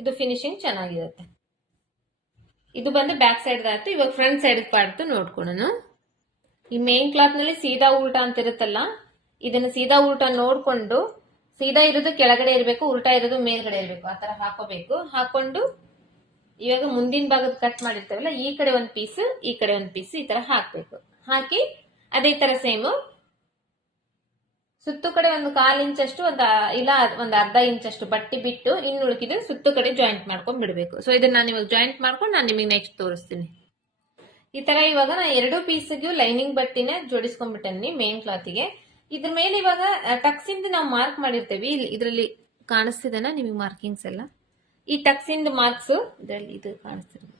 ಇದು ಫಿನಿಶಿಂಗ್ ಚೆನ್ನಾಗಿರುತ್ತೆ. ಇದು ಬಂದು ಬ್ಯಾಕ್ ಸೈಡ್ ಆಯ್ತು. ಇವಾಗ ಫ್ರಂಟ್ ಸೈಡ್ ಪಾರ್ಟ್ ನೋಡ್ಕೊಳ್ಳೋಣ. ಈ ಮೇನ್ ಕ್ಲಾತ್ ನಲ್ಲಿ ಸೀದಾ ಉಲ್ಟಾ ಅಂತ ಇರುತ್ತಲ್ಲ, ಇದನ್ನ ಸೀದಾ ಉಲ್ಟಾ ನೋಡ್ಕೊಂಡು, ಸೀದಾ ಇರೋದು ಕೆಳಗಡೆ ಇರಬೇಕು, ಉಲ್ಟಾ ಇರೋದು ಮೇಲ್ಗಡೆ ಇರಬೇಕು, ಆ ತರ ಹಾಕೋಬೇಕು. ಹಾಕೊಂಡು ಇವಾಗ ಮುಂದಿನ ಭಾಗದ ಕಟ್ ಮಾಡಿರ್ತೇವಲ್ಲ, ಈ ಕಡೆ ಒಂದ್ ಪೀಸ್, ಈ ಕಡೆ ಒಂದ್ ಪೀಸ್, ಈ ತರ ಹಾಕ್ಬೇಕು. ಹಾಕಿ ಅದೇ ತರ ಸೇಮ್ ಸುತ್ತು ಕಡೆ ಒಂದು 1/4 ಇಂಚಷ್ಟು ಇಲ್ಲ ಒಂದು ಅರ್ಧ ಇಂಚಷ್ಟು ಬಟ್ಟಿ ಬಿಟ್ಟು ಇನ್ನು ಉಳಿಕಿದ್ರೆ ಸುತ್ತು ಕಡೆ ಜಾಯಿಂಟ್ ಮಾಡ್ಕೊಂಡ್ ಬಿಡ್ಬೇಕು. ಸೊ ಇದನ್ನ ನಾನು ಇವಾಗ ಜಾಯಿಂಟ್ ಮಾಡ್ಕೊಂಡು ನಾನು ನಿಮಗೆ ನೆಕ್ಸ್ಟ್ ತೋರಿಸ್ತೀನಿ. ಈ ತರ ಇವಾಗ ನಾನು 2 ಪೀಸ್ಗೂ ಲೈನಿಂಗ್ ಬಟ್ಟಿನ ಜೋಡಿಸ್ಕೊಂಡ್ಬಿಟ್ಟೇನಿ ಮೇನ್ ಕ್ಲಾತ್ಗೆ. ಇದ್ರ ಮೇಲೆ ಇವಾಗ ಟಕ್ಸ್ ಇಂದ ನಾವು ಮಾರ್ಕ್ ಮಾಡಿರ್ತೇವೆ. ಇದರಲ್ಲಿ ಕಾಣಿಸ್ತಿದೆನಾ ನಿಮಗೆ ಮಾರ್ಕಿಂಗ್ಸ್ ಎಲ್ಲ? ಈ ಟಕ್ಸ್ ಇಂದ ಮಾರ್ಕ್ಸ್ ಇದರಲ್ಲಿ ಇದು ಕಾಣಿಸ್ತಿರೋದು.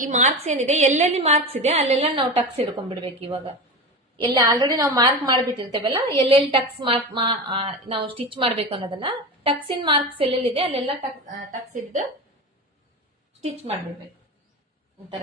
ಈ ಮಾರ್ಕ್ಸ್ ಏನಿದೆ, ಎಲ್ಲೆಲ್ಲಿ ಮಾರ್ಕ್ಸ್ ಇದೆ ಅಲ್ಲೆಲ್ಲ ನಾವು ಟಕ್ಸ್ ಹಿಡ್ಕೊಂಡ್ಬಿಡ್ಬೇಕು. ಇವಾಗ ಎಲ್ಲ ಆಲ್ರೆಡಿ ನಾವು ಮಾರ್ಕ್ ಮಾಡಿಬಿಟ್ಟಿರ್ತೇವಲ್ಲ, ಎಲ್ಲೆಲ್ಲಿ ಟಕ್ಸ್ ಮಾರ್ಕ್ ನಾವು ಸ್ಟಿಚ್ ಮಾಡ್ಬೇಕು ಅನ್ನೋದನ್ನ, ಟಕ್ಸ್ ಇನ್ ಮಾರ್ಕ್ಸ್ ಎಲ್ಲೆಲ್ಲಿದೆ ಅಲ್ಲೆಲ್ಲ ಟಕ್ಸ್ ಹಿಡಿದು ಸ್ಟಿಚ್ ಮಾಡ್ಬಿಡ್ಬೇಕು. ಈ ತರ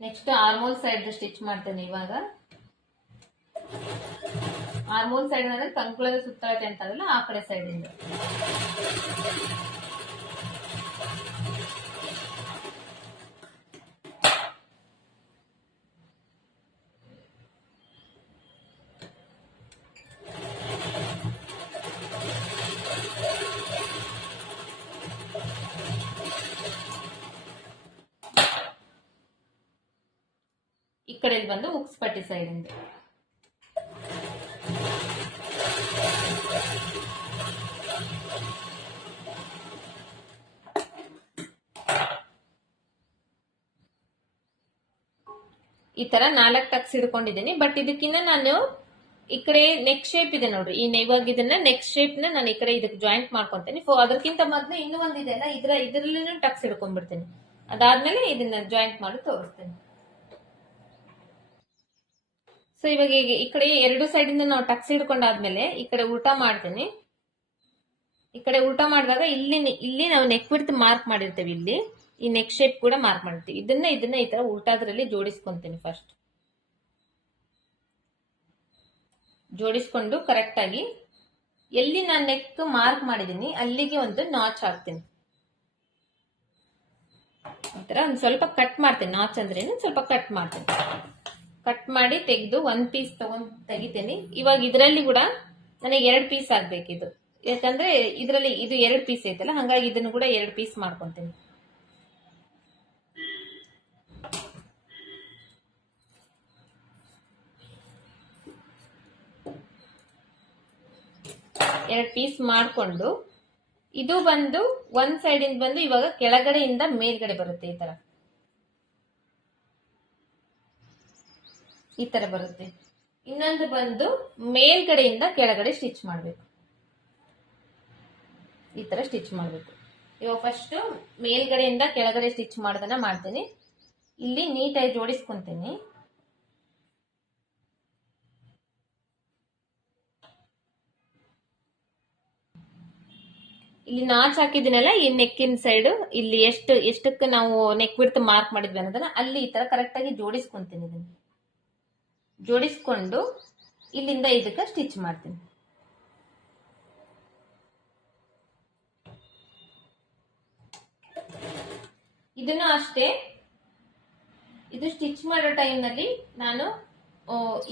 ನೆಕ್ಸ್ಟ್ ಆರ್ಮೋಲ್ ಸೈಡ್ ಸ್ಟಿಚ್ ಮಾಡ್ತೇನೆ. ಇವಾಗ ಆರ್ಮೋಲ್ ಸೈಡ್ ಅಂದ್ರೆ ಕಂಕುಳದ ಸುತ್ತಳತೆ ಅಂತಾರಲ್ಲ, ಆ ಕಡೆ ಸೈಡ್ ಇಂದ ಈ ಕಡೆ ಬಂದು ಉಕ್ಸ್ ಪಟ್ಟಿ ಸೈಡ್ ಇಂದ ಈ ತರ 4 ಟಕ್ಸ್ ಹಿಡ್ಕೊಂಡಿದ್ದೀನಿ. ಬಟ್ ಇದಕ್ಕಿಂತ ನಾನು ಈ ಕಡೆ ನೆಕ್ ಶೇಪ್ ಇದೆ ನೋಡ್ರಿ, ಇವಾಗ ಇದನ್ನ ನೆಕ್ ಶೇಪ್ ನ ನಾನು ಈ ಕಡೆ ಇದಕ್ಕೆ ಜಾಯಿಂಟ್ ಮಾಡ್ಕೊಂತೇನೆ. ಅದಕ್ಕಿಂತ ಮೊದ್ಲು ಇನ್ನೂ ಒಂದಿದೆ ಅಲ್ಲ, ಇದ್ರಲ್ಲಿ ಟಕ್ಸ್ ಹಿಡ್ಕೊಂಡ್ಬಿಡ್ತೇನೆ. ಅದಾದ್ಮೇಲೆ ಇದನ್ನ ಜಾಯಿಂಟ್ ಮಾಡಿ ತೋರಿಸ್ತೇನೆ. ಸೊ ಇವಾಗ ಈ ಕಡೆ ಎರಡು ಸೈಡ್ ಇಂದ ನಾವು ಟಕ್ಸ್ ಹಿಡ್ಕೊಂಡಾದ್ಮೇಲೆ ಈ ಕಡೆ ಉಲ್ಟಾ ಮಾಡ್ತೇನೆ. ಈ ಕಡೆ ಉಲ್ಟಾ ಮಾಡಿದಾಗ ಇಲ್ಲಿ ನಾವು ನೆಕ್ ವಿಡ್ತ್ ಮಾರ್ಕ್ ಮಾಡಿರ್ತೇವೆ. ಇಲ್ಲಿ ಈ ನೆಕ್ ಶೇಪ್ ಕೂಡ ಮಾರ್ಕ್ ಮಾಡಿರ್ತೀವಿ. ಇದನ್ನ ಈ ತರ ಉಲ್ಟಾದ್ರಲ್ಲಿ ಜೋಡಿಸ್ಕೊಂತೀನಿ. ಫಸ್ಟ್ ಜೋಡಿಸ್ಕೊಂಡು ಕರೆಕ್ಟ್ ಆಗಿ ಎಲ್ಲಿ ನಾನು ನೆಕ್ ಮಾರ್ಕ್ ಮಾಡಿದೀನಿ ಅಲ್ಲಿಗೆ ಒಂದು ನಾಚ್ ಹಾಕ್ತೀನಿ. ಈ ತರ ಒಂದ್ ಸ್ವಲ್ಪ ಕಟ್ ಮಾಡ್ತೇನೆ. ನಾಚ್ ಅಂದ್ರೆ ಸ್ವಲ್ಪ ಕಟ್ ಮಾಡ್ತೇನೆ. ಕಟ್ ಮಾಡಿ ತೆಗೆದು ಒಂದ್ ಪೀಸ್ ತೆಗಿತೇನೆ. ಇವಾಗ ಇದರಲ್ಲಿ ಕೂಡ ನನಗೆ 2 ಪೀಸ್ ಆಗ್ಬೇಕಿದು, ಯಾಕಂದ್ರೆ ಇದರಲ್ಲಿ ಇದು 2 ಪೀಸ್ ಐತಲ್ಲ, ಹಂಗಾಗಿ ಇದನ್ನು ಕೂಡ 2 ಪೀಸ್ ಮಾಡ್ಕೊಂತೀನಿ. ಎರಡು ಪೀಸ್ ಮಾಡ್ಕೊಂಡು ಇದು ಬಂದು ಒಂದ್ ಸೈಡ್ ಇಂದ ಬಂದು ಇವಾಗ ಕೆಳಗಡೆಯಿಂದ ಮೇಲ್ಗಡೆ ಬರುತ್ತೆ. ಈ ತರ ಬರುತ್ತೆ. ಇನ್ನೊಂದು ಬಂದು ಮೇಲ್ಗಡೆಯಿಂದ ಕೆಳಗಡೆ ಸ್ಟಿಚ್ ಮಾಡ್ಬೇಕು. ಈ ತರ ಸ್ಟಿಚ್ ಮಾಡ್ಬೇಕು. ಇವಾಗ ಫಸ್ಟ್ ಮೇಲ್ಗಡೆಯಿಂದ ಕೆಳಗಡೆ ಸ್ಟಿಚ್ ಮಾಡೋದನ್ನ ಮಾಡ್ತೀನಿ. ಇಲ್ಲಿ ನೀಟಾಗಿ ಜೋಡಿಸ್ಕೊಂತೀನಿ. ಇಲ್ಲಿ ನಾಚ್ ಹಾಕಿದಿನಲ್ಲ, ಈ ನೆಕ್ಕಿನ ಸೈಡ್ ಇಲ್ಲಿ ಎಷ್ಟಕ್ಕೆ ನಾವು ನೆಕ್ ವಿಡ್ತ್ ಮಾರ್ಕ್ ಮಾಡಿದ್ವಿ ಅನ್ನೋದನ್ನ ಅಲ್ಲಿ ಈ ತರ ಕರೆಕ್ಟ್ ಆಗಿ ಜೋಡಿಸ್ಕೊಂತೀನಿ. ಇದನ್ನ ಜೋಡಿಸ್ಕೊಂಡು ಇಲ್ಲಿಂದ ಇದಕ್ಕೆ ಸ್ಟಿಚ್ ಮಾಡ್ತೀನಿ. ಇದನ್ನು ಅಷ್ಟೇ, ಇದು ಸ್ಟಿಚ್ ಮಾಡೋ ಟೈಮ್ ನಲ್ಲಿ ನಾನು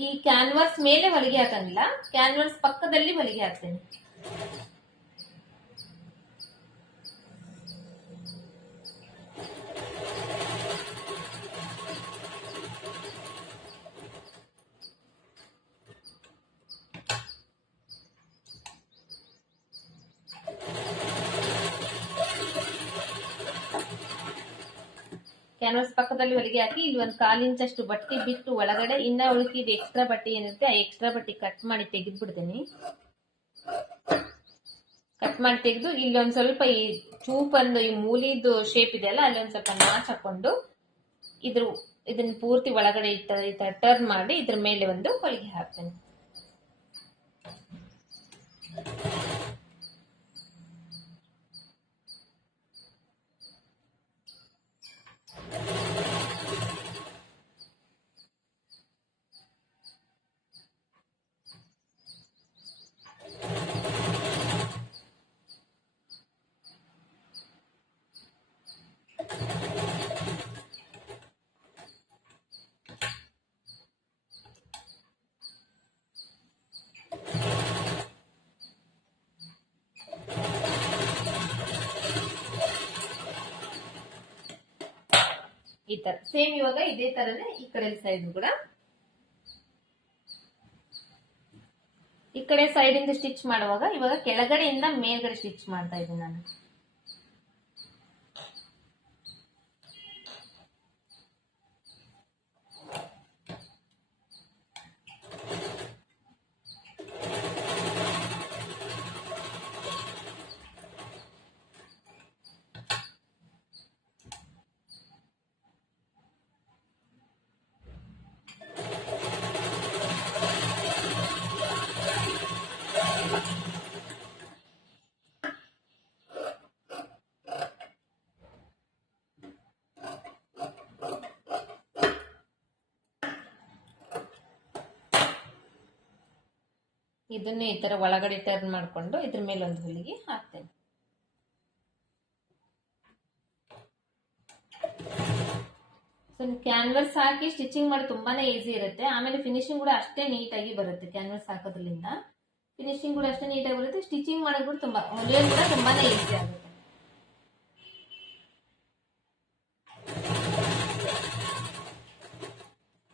ಈ ಕ್ಯಾನ್ವಾಸ್ ಮೇಲೆ ಹೊಲಿಗೆ ಹಾಕಂಗಿಲ್ಲ, ಕ್ಯಾನ್ವಾಸ್ ಪಕ್ಕದಲ್ಲಿ ಹೊಲಿಗೆ ಹಾಕ್ತೇನೆ. ಕ್ಯಾನ್ವಾಸ್ ಪಕ್ಕದಲ್ಲಿ ಹೊಲಿಗೆ ಹಾಕಿ ಇಲ್ಲಿ ಒಂದು 1/4 ಇಂಚಷ್ಟು ಬಟ್ಟೆ ಬಿಟ್ಟು ಒಳಗಡೆ ಇನ್ನ ಉಳಿಕಿದ ಎಕ್ಸ್ಟ್ರಾ ಬಟ್ಟೆ ಏನಿರುತ್ತೆ ಆ ಎಕ್ಸ್ಟ್ರಾ ಬಟ್ಟೆ ಕಟ್ ಮಾಡಿ ತೆಗೆದು ಬಿಡ್ತೀನಿ. ಕಟ್ ಮಾಡಿ ತೆಗೆದು ಇಲ್ಲಿ ಒಂದ್ ಸ್ವಲ್ಪ ಈ ಚೂಪ್ ಒಂದು ಈ ಮೂಲಿದು ಶೇಪ್ ಇದೆ ಅಲ್ಲ, ಅಲ್ಲಿ ಒಂದ್ ಸ್ವಲ್ಪ ನಾಚ್ ಹಾಕೊಂಡು ಇದನ್ನ ಪೂರ್ತಿ ಒಳಗಡೆ ಟರ್ನ್ ಮಾಡಿ ಇದ್ರ ಮೇಲೆ ಒಂದು ಹೊಲಿಗೆ ಹಾಕ್ತೇನೆ. ಈ ತರ ಸೇಮ್ ಇವಾಗ ಇದೇ ತರನೇ ಈ ಕಡೆ ಸೈಡ್ ಕೂಡ ಈ ಕಡೆ ಸೈಡ್ ಇಂದ ಸ್ಟಿಚ್ ಮಾಡುವಾಗ ಇವಾಗ ಕೆಳಗಡೆಯಿಂದ ಮೇಲ್ಗಡೆ ಸ್ಟಿಚ್ ಮಾಡ್ತಾ ಇದ್ದೀನಿ ನಾನು. ಇದನ್ನೇ ಈ ತರ ಒಳಗಡೆ ಟರ್ನ್ ಮಾಡ್ಕೊಂಡು ಇದ್ರ ಮೇಲೆ ಒಂದು ಹೊಲಿಗೆ ಹಾಕ್ತೇನೆ. ಸೊ ಕ್ಯಾನ್ವಸ್ ಹಾಕಿ ಸ್ಟಿಚಿಂಗ್ ಮಾಡಿ ತುಂಬಾನೇ ಈಸಿ ಇರುತ್ತೆ. ಆಮೇಲೆ ಫಿನಿಶಿಂಗ್ ಕೂಡ ಅಷ್ಟೇ ನೀಟಾಗಿ ಬರುತ್ತೆ. ಕ್ಯಾನ್ವಸ್ ಹಾಕೋದ್ರಿಂದ ಫಿನಿಶಿಂಗ್ ಕೂಡ ಅಷ್ಟೇ ನೀಟಾಗಿ ಬರುತ್ತೆ. ಸ್ಟಿಚಿಂಗ್ ಮಾಡೋದು ಕೂಡ ಹೊಲಿಯೋದು ಕೂಡ ತುಂಬಾನೇ ಈಸಿ ಆಗುತ್ತೆ.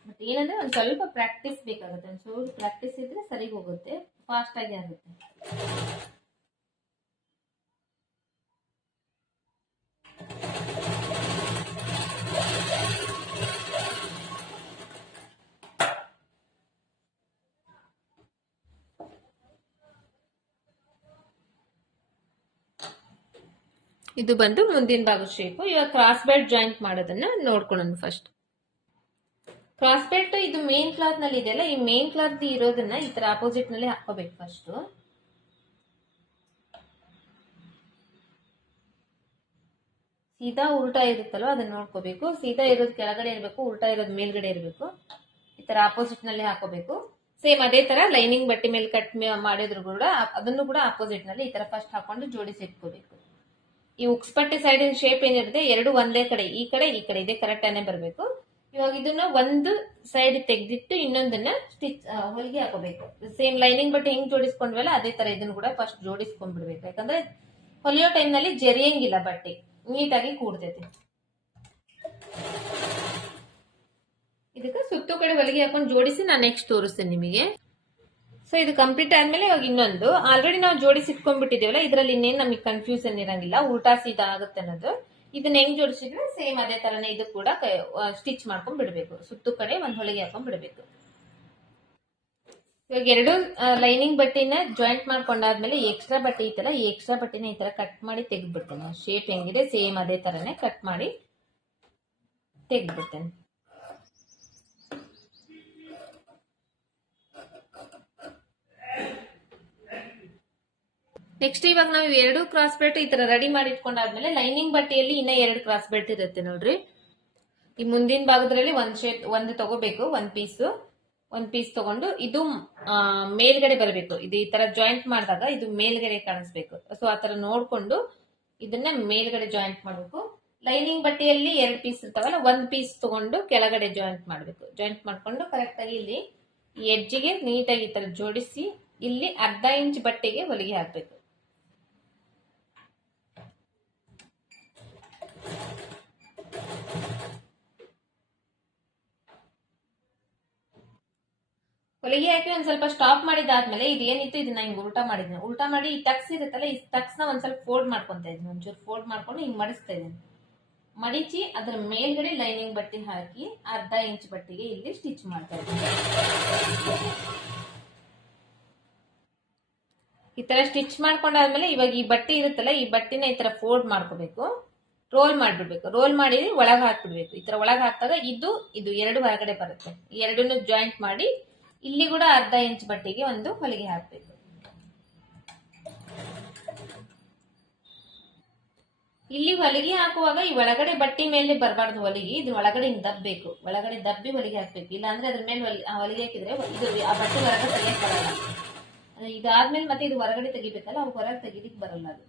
ಬಟ್ ಏನಂದ್ರೆ ಒಂದ್ ಸ್ವಲ್ಪ ಪ್ರಾಕ್ಟೀಸ್ ಬೇಕಾಗುತ್ತೆ. ಒಂದ್ ಸ್ವಲ್ಪ ಪ್ರಾಕ್ಟೀಸ್ ಇದ್ರೆ ಸರಿ ಹೋಗುತ್ತೆ, ಫಾಸ್ಟ್ ಆಗಿ ಆಗುತ್ತೆ. ಇದು ಬಂದು ಮುಂದಿನ ಭಾಗದ ಶೇಪ್. ಇವಾಗ ಕ್ರಾಸ್ ಬೆಲ್ಟ್ ಜಾಯಿಂಟ್ ಮಾಡೋದನ್ನ ನೋಡ್ಕೊಳ್ಳೋಣ. ಫಸ್ಟ್ ಕ್ರಾಸ್ ಬೆಲ್ಟ್ ಇದು ಮೇನ್ ಕ್ಲಾತ್ ನಲ್ಲಿ ಇದೆಯಲ್ಲ, ಈ ಮೇನ್ ಕ್ಲಾತ್ ಇರೋದನ್ನ ಈ ತರ ಆಪೋಸಿಟ್ ನಲ್ಲಿ ಹಾಕೋಬೇಕು. ಫಸ್ಟ್ ಸೀದಾ ಉಲ್ಟಾ ಇರುತ್ತಲ್ವ ಅದನ್ನ ನೋಡ್ಕೋಬೇಕು. ಸೀದಾ ಇರೋದು ಕೆಳಗಡೆ ಇರಬೇಕು, ಉಲ್ಟಾ ಇರೋದು ಮೇಲ್ಗಡೆ ಇರಬೇಕು. ಈ ತರ ಆಪೋಸಿಟ್ ನಲ್ಲಿ ಹಾಕೋಬೇಕು. ಸೇಮ್ ಅದೇ ತರ ಲೈನಿಂಗ್ ಬಟ್ಟೆ ಮೇಲೆ ಕಟ್ ಮಾಡಿದ್ರು ಕೂಡ ಅದನ್ನು ಕೂಡ ಆಪೋಸಿಟ್ ನಲ್ಲಿ ಈ ತರ ಫಸ್ಟ್ ಹಾಕೊಂಡು ಜೋಡಿಸಿ ಇಟ್ಕೋಬೇಕು. ಈ ಉಕ್ಸ್ ಪಟ್ಟಿ ಸೈಡಿನ ಶೇಪ್ ಏನಿರುತ್ತೆ ಎರಡು ಒಂದೇ ಕಡೆ, ಈ ಕಡೆ ಇದೆ ಕರೆಕ್ಟ್ ಆನೇ ಬರಬೇಕು. ಇವಾಗ ಇದನ್ನ ಒಂದು ಸೈಡ್ ತೆಗೆದಿಟ್ಟು ಇನ್ನೊಂದನ್ನ ಸ್ಟಿಚ್ ಹೊಲಿಗೆ ಹಾಕೋಬೇಕು. ಸೇಮ್ ಲೈನಿಂಗ್ ಬಟ್ಟೆ ಹೆಂಗ್ ಜೋಡಿಸ್ಕೊಂಡ್ವಲ್ಲ ಅದೇ ತರ ಇದನ್ನು ಕೂಡ ಫಸ್ಟ್ ಜೋಡಿಸ್ಕೊಂಡ್ಬಿಡ್ಬೇಕು. ಯಾಕಂದ್ರೆ ಹೊಲಿಯೋ ಟೈಮ್ ನಲ್ಲಿ ಜರಿಯಂಗಿಲ್ಲ, ಬಟ್ಟೆ ನೀಟಾಗಿ ಕೂಡ್ತೈತಿ. ಇದಕ್ಕೆ ಸುತ್ತು ಕಡೆ ಹೊಲಿಗೆ ಹಾಕೊಂಡು ಜೋಡಿಸಿ ನಾನು ನೆಕ್ಸ್ಟ್ ತೋರಿಸ್ತೇನೆ ನಿಮಗೆ. ಸೊ ಇದು ಕಂಪ್ಲೀಟ್ ಆದ್ಮೇಲೆ ಇವಾಗ ಇನ್ನೊಂದು ಆಲ್ರೆಡಿ ನಾವು ಜೋಡಿಸಿ ಇಟ್ಕೊಂಡ್ಬಿಟ್ಟಿದೇವಲ್ಲ, ಇದ್ರಲ್ಲಿ ಇನ್ನೇನು ನಮಗೆ ಕನ್ಫ್ಯೂಷನ್ ಇರಂಗಿಲ್ಲ, ಉಲ್ಟಾ ಸೀದಾ ಆಗುತ್ತೆ ಅನ್ನೋದು. ಇದನ್ನ ಹೆಂಗ್ ಜೋಡಿಸಿದ್ರೆ ಸೇಮ್ ಅದೇ ತರನೇ ಇದು ಕೂಡ ಸ್ಟಿಚ್ ಮಾಡ್ಕೊಂಡ್ ಬಿಡ್ಬೇಕು. ಸುತ್ತು ಕಡೆ ಒಂದ್ ಹೊಲಿಗೆ ಹಾಕೊಂಡ್ ಬಿಡ್ಬೇಕು. ಇವಾಗ ಎರಡು ಲೈನಿಂಗ್ ಬಟ್ಟೆನ ಜಾಯಿಂಟ್ ಮಾಡ್ಕೊಂಡಾದ್ಮೇಲೆ ಎಕ್ಸ್ಟ್ರಾ ಬಟ್ಟೆ ಐತಲ್ಲ, ಈ ಎಕ್ಸ್ಟ್ರಾ ಬಟ್ಟೆನ ಈ ತರ ಕಟ್ ಮಾಡಿ ತೆಗೆದ್ಬಿಡ್ತೇನೆ. ಶೇಪ್ ಹೆಂಗಿದೆ ಸೇಮ್ ಅದೇ ತರನೇ ಕಟ್ ಮಾಡಿ ತೆಗೆದ್ಬಿಡ್ತೇನೆ. ನೆಕ್ಸ್ಟ್ ಇವಾಗ ನಾವು ಎರಡು ಕ್ರಾಸ್ ಬೆಲ್ಟ್ ಈ ತರ ರೆಡಿ ಮಾಡಿ ಇಟ್ಕೊಂಡಾದ್ಮೇಲೆ ಲೈನಿಂಗ್ ಬಟ್ಟೆಯಲ್ಲಿ ಇನ್ನ ಎರಡು ಕ್ರಾಸ್ ಬೆಲ್ಟ್ ಇರುತ್ತೆ ನೋಡ್ರಿ. ಈ ಮುಂದಿನ ಭಾಗದಲ್ಲಿ ಒಂದು ತಗೋಬೇಕು, ಒಂದ್ ಪೀಸ್ ತಗೊಂಡು ಇದು ಮೇಲ್ಗಡೆ ಬರಬೇಕು. ಇದು ಈ ತರ ಜಾಯಿಂಟ್ ಮಾಡಿದಾಗ ಇದು ಮೇಲ್ಗಡೆ ಕಾಣಿಸ್ಬೇಕು. ಸೊ ಆತರ ನೋಡ್ಕೊಂಡು ಇದನ್ನ ಮೇಲ್ಗಡೆ ಜಾಯಿಂಟ್ ಮಾಡ್ಬೇಕು. ಲೈನಿಂಗ್ ಬಟ್ಟೆಯಲ್ಲಿ ಎರಡು ಪೀಸ್ ಇರ್ತಾವಲ್ಲ, ಒಂದ್ ಪೀಸ್ ತಗೊಂಡು ಕೆಳಗಡೆ ಜಾಯಿಂಟ್ ಮಾಡ್ಬೇಕು. ಜಾಯಿಂಟ್ ಮಾಡ್ಕೊಂಡು ಕರೆಕ್ಟ್ ಆಗಿ ಇಲ್ಲಿ ಈ ಎಡ್ಜಿಗೆ ನೀಟಾಗಿ ಈ ತರ ಜೋಡಿಸಿ ಇಲ್ಲಿ ಅರ್ಧ ಇಂಚ್ ಬಟ್ಟೆಗೆ ಹೊಲಿಗೆ ಹಾಕ್ಬೇಕು. ಹೊಲಿಗೆ ಹಾಕಿ ಒಂದ್ ಸ್ವಲ್ಪ ಸ್ಟಾಪ್ ಮಾಡಿದಾದ್ಮೇಲೆ ಇದು ಏನಿತ್ತು ಇದನ್ನ ಹಿಂಗ್ ಉಲ್ಟಾ ಮಾಡಿದ್ನ. ಉಲ್ಟಾ ಮಾಡಿ ಈ ಟಕ್ಸ್ ಇರುತ್ತಲ್ಲ, ಈ ಟಕ್ಸ್ ನ ಒಂದ್ ಸ್ವಲ್ಪ ಫೋಲ್ಡ್ ಮಾಡ್ಕೊಂತ ಇದ್ದೀನಿ. ಒಂಚೂರು ಫೋಲ್ಡ್ ಮಾಡ್ಕೊಂಡು ಹಿಂಗ್ ಮಡಿಸ್ತಾ ಇದ್ದೀನಿ. ಮಡಿಚಿ ಅದ್ರ ಮೇಲ್ಗಡೆ ಲೈನಿಂಗ್ ಬಟ್ಟೆ ಹಾಕಿ ಅರ್ಧ ಇಂಚ್ ಬಟ್ಟೆಗೆ ಇಲ್ಲಿ ಸ್ಟಿಚ್ ಮಾಡ್ತಾ ಇದ್ದೀನಿ. ಈ ತರ ಸ್ಟಿಚ್ ಮಾಡ್ಕೊಂಡಾದ್ಮೇಲೆ ಇವಾಗ ಈ ಬಟ್ಟೆ ಇರುತ್ತಲ್ಲ, ಈ ಬಟ್ಟೆನ ಈ ತರ ಫೋಲ್ಡ್ ಮಾಡ್ಕೋಬೇಕು, ರೋಲ್ ಮಾಡ್ಬಿಡ್ಬೇಕು. ರೋಲ್ ಮಾಡಿ ಒಳಗ್ ಹಾಕ್ಬಿಡ್ಬೇಕು. ಈ ತರ ಒಳಗ್ ಹಾಕಿದಾಗ ಇದು ಎರಡು ಹೊರಗಡೆ ಬರುತ್ತೆ. ಈ ಎರಡನ್ನು ಜಾಯಿಂಟ್ ಮಾಡಿ ಇಲ್ಲಿ ಕೂಡ ಅರ್ಧ ಇಂಚ್ ಬಟ್ಟೆಗೆ ಒಂದು ಹೊಲಿಗೆ ಹಾಕ್ಬೇಕು. ಇಲ್ಲಿ ಹೊಲಿಗೆ ಹಾಕುವಾಗ ಈ ಒಳಗಡೆ ಬಟ್ಟೆ ಮೇಲೆ ಬರಬಾರ್ದು ಹೊಲಿಗೆ, ಇದು ಒಳಗಡೆ ಹಿಂಗ್ ದಬ್ಬೇಕು. ಒಳಗಡೆ ದಬ್ಬಿ ಹೊಲಿಗೆ ಹಾಕ್ಬೇಕು. ಇಲ್ಲ ಅಂದ್ರೆ ಅದ್ರ ಮೇಲೆ ಹೊಲಿಗೆ ಹಾಕಿದ್ರೆ ಇದು ಆ ಬಟ್ಟೆ ಹೊರಗಡೆ ತೆಗಿಯಕ್ ಬರಲ್ಲ. ಇದಾದ್ಮೇಲೆ ಮತ್ತೆ ಇದು ಹೊರಗಡೆ ತೆಗಿಬೇಕಲ್ಲ, ಅವು ಹೊರಗೆ ತೆಗಿಲಿಕ್ ಬರಲ್ಲ. ಅದು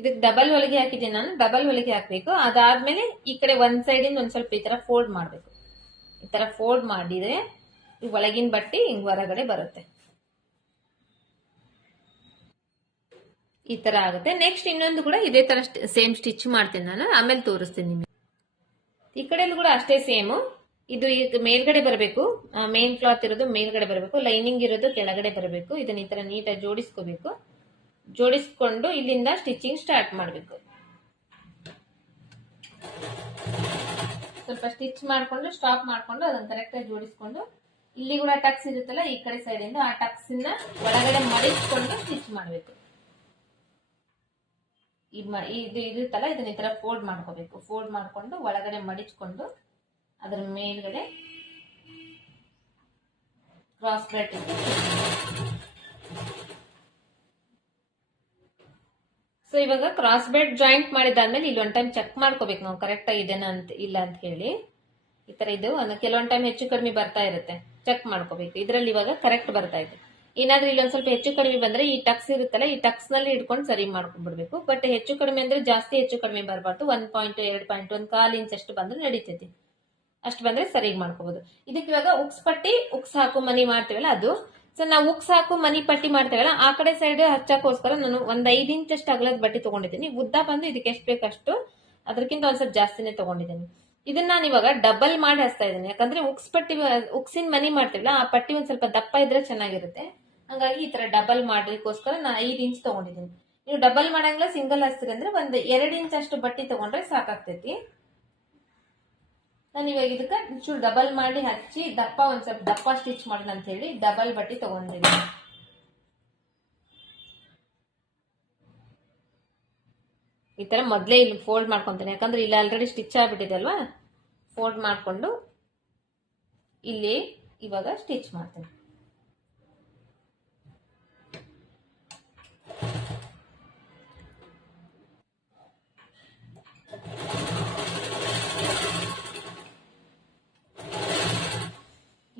ಇದಕ್ಕೆ ಡಬಲ್ ಹೊಲಿಗೆ ಹಾಕಿದ್ದೀನಿ ನಾನು. ಡಬಲ್ ಹೊಲಿಗೆ ಹಾಕ್ಬೇಕು. ಅದಾದ್ಮೇಲೆ ಈ ಕಡೆ ಒಂದ್ ಸೈಡ್ ಇಂದ ಒಂದ್ ಸ್ವಲ್ಪ ಈ ತರ ಫೋಲ್ಡ್ ಮಾಡ್ಬೇಕು. ಈ ತರ ಫೋಲ್ಡ್ ಮಾಡಿದ್ರೆ ಈ ಒಳಗಿನ ಬಟ್ಟೆ ಹಿಂಗ್ ಹೊರಗಡೆ ಬರುತ್ತೆ. ಈ ತರ ಆಗುತ್ತೆ. ನೆಕ್ಸ್ಟ್ ಇನ್ನೊಂದು ಕೂಡ ಇದೇ ತರ ಸೇಮ್ ಸ್ಟಿಚ್ ಮಾಡ್ತೀನಿ ನಾನು, ಆಮೇಲೆ ತೋರಿಸ್ತೀನಿ ನಿಮಗೆ. ಈ ಕಡೆಯಲ್ಲೂ ಕೂಡ ಅಷ್ಟೇ ಸೇಮ್. ಇದು ಈಗ ಮೇಲ್ಗಡೆ ಬರಬೇಕು, ಮೇನ್ ಕ್ಲಾತ್ ಇರೋದು ಮೇಲ್ಗಡೆ ಬರಬೇಕು, ಲೈನಿಂಗ್ ಇರೋದು ಕೆಳಗಡೆ ಬರಬೇಕು. ಇದನ್ನ ಈ ತರ ನೀಟಾಗಿ ಜೋಡಿಸ್ಕೋಬೇಕು. ಜೋಡಿಸ್ಕೊಂಡು ಇಲ್ಲಿಂದ ಸ್ಟಿಚಿಂಗ್ ಸ್ಟಾರ್ಟ್ ಮಾಡಬೇಕು. ಸ್ವಲ್ಪ ಸ್ಟಿಚ್ ಮಾಡ್ಕೊಂಡು ಸ್ಟಾಪ್ ಮಾಡ್ಕೊಂಡು ಅದನ್ನ ಕರೆಕ್ಟ್ ಆಗಿ ಜೋಡಿಸ್ಕೊಂಡು ಇಲ್ಲಿ ಕೂಡ ಟಕ್ಸ್ ಇರುತ್ತಲ್ಲ, ಈ ಕಡೆ ಸೈಡ್ ಇಂದ ಆ ಟಕ್ಸ್ ನ ಒಳಗಡೆ ಮಡಿಸ್ಕೊಂಡು ಸ್ಟಿಚ್ ಮಾಡಬೇಕು. ಇದು ಇರುತ್ತಲ್ಲ, ಇದನ್ನ ಈ ತರ ಫೋಲ್ಡ್ ಮಾಡ್ಕೋಬೇಕು. ಫೋಲ್ಡ್ ಮಾಡ್ಕೊಂಡು ಒಳಗಡೆ ಮಡಿಚ್ಕೊಂಡು ಅದ್ರ ಮೇಲ್ಗಡೆ ಕ್ರಾಸ್ ಬೆಲ್ಟ್ ಸೊ ಇವಾಗ ಕ್ರಾಸ್ ಬೆಲ್ಟ್ ಜಾಯಿಂಟ್ ಮಾಡಿದಾದ್ಮೇಲೆ ಇಲ್ಲಿ ಒಂದ್ ಟೈಮ್ ಚೆಕ್ ಮಾಡ್ಕೋಬೇಕು ನಾವು ಕರೆಕ್ಟ್ ಆಗಿದೇನಾ ಅಂತ ಇಲ್ಲ ಅಂತ ಹೇಳಿ. ಈ ತರ ಇದು ಕೆಲವೊಂದ್ ಟೈಮ್ ಹೆಚ್ಚು ಕಡಿಮೆ ಬರ್ತಾ ಇರುತ್ತೆ, ಚೆಕ್ ಮಾಡ್ಕೋಬೇಕು. ಇದ್ರಲ್ಲಿ ಇವಾಗ ಕರೆಕ್ಟ್ ಬರ್ತಾ ಇದೆ. ಏನಾದ್ರೂ ಇಲ್ಲೊಂದ್ ಸ್ವಲ್ಪ ಹೆಚ್ಚು ಕಡಿಮೆ ಬಂದ್ರೆ ಈ ಟಕ್ಸ್ ಇರುತ್ತಲ್ಲ, ಈ ಟಕ್ಸ್ ನಲ್ಲಿ ಇಟ್ಕೊಂಡು ಸರಿ ಮಾಡ್ಕೊಂಡ್ಬಿಡ್ಬೇಕು. ಬಟ್ ಹೆಚ್ಚು ಕಡಿಮೆ ಅಂದ್ರೆ ಜಾಸ್ತಿ ಹೆಚ್ಚು ಕಡಿಮೆ ಬರಬಾರ್ದು. 1 ಪಾಯಿಂಟ್ 2 ಪಾಯಿಂಟ್ 1 ಕಾಲ್ ಇಂಚ್ ಅಷ್ಟು ಬಂದ್ರೆ ನಡೀತೈತಿ. ಅಷ್ಟು ಬಂದ್ರೆ ಸರಿ ಮಾಡ್ಕೋಬಹುದು. ಇದಕ್ಕೆ ಇವಾಗ ಉಕ್ಸ್ ಪಟ್ಟಿ ಉಕ್ಸ್ ಹಾಕು ಮನಿ ಮಾಡ್ತೀವಲ್ಲ ಅದು. ಸೊ ನಾವು ಉಕ್ಸ್ ಹಾಕು ಮನಿ ಪಟ್ಟಿ ಮಾಡ್ತೇವಲ್ಲ ಆ ಕಡೆ ಸೈಡ್ ಹಚ್ಚಕ್ಕೋಸ್ಕರ ನಾನು ಒಂದ್ 5 ಇಂಚ್ ಅಷ್ಟು ಅಗಲದ ಬಟ್ಟೆ ತಗೊಂಡಿದ್ದೀನಿ. ಉದ್ದ ಬಂದು ಇದಕ್ಕೆ ಎಷ್ಟು ಬೇಕಷ್ಟು, ಅದಕ್ಕಿಂತ ಒಂದ್ ಸ್ವಲ್ಪ ಜಾಸ್ತಿನೇ ತಗೊಂಡಿದ್ದೀನಿ. ಇದನ್ನ ನಾನು ಇವಾಗ ಡಬಲ್ ಮಾಡಿ ಹಚ್ತಾ ಇದ್ದೀನಿ. ಯಾಕಂದ್ರೆ ಉಕ್ಸಿನ ಮನಿ ಮಾಡ್ತೀವಲ್ಲ ಆ ಪಟ್ಟಿ ಒಂದ್ ಸ್ವಲ್ಪ ದಪ್ಪ ಇದ್ರೆ ಚೆನ್ನಾಗಿರುತ್ತೆ. ಹಂಗಾಗಿ ಈ ತರ ಡಬಲ್ ಮಾಡ್ಲಿಕ್ಕೋಸ್ಕರ ನಾನು 5 ಇಂಚ್ ತಗೊಂಡಿದ್ದೀನಿ. ನೀವು ಡಬಲ್ ಮಾಡಂಗಿಲ್ಲ, ಸಿಂಗಲ್ ಹಚ್ತೀರಿ ಅಂದ್ರೆ ಒಂದ್ 2 ಇಂಚ್ ಅಷ್ಟು ಬಟ್ಟೆ ತಗೊಂಡ್ರೆ ಸಾಕಾಗ್ತೈತಿ. ನಾನು ಇವಾಗ ಇದಕ್ಕೆ ಚೂರು ಡಬಲ್ ಮಾಡಿ ಹಚ್ಚಿ ದಪ್ಪ ಒಂದ್ ಸ್ವಲ್ಪ ದಪ್ಪ ಸ್ಟಿಚ್ ಮಾಡೋಣ ಅಂತ ಹೇಳಿ ಡಬಲ್ ಬಟ್ಟೆ ತಗೊಂಡಿದ್ದೀನಿ. ಈ ತರ ಮೊದಲೇ ಇಲ್ಲಿ ಫೋಲ್ಡ್ ಮಾಡ್ಕೊಂತೇನೆ, ಯಾಕಂದ್ರೆ ಇಲ್ಲಿ ಆಲ್ರೆಡಿ ಸ್ಟಿಚ್ ಆಗ್ಬಿಟ್ಟಿದೆ ಅಲ್ವಾ. ಫೋಲ್ಡ್ ಮಾಡ್ಕೊಂಡು ಇಲ್ಲಿ ಇವಾಗ ಸ್ಟಿಚ್ ಮಾಡ್ತೇನೆ.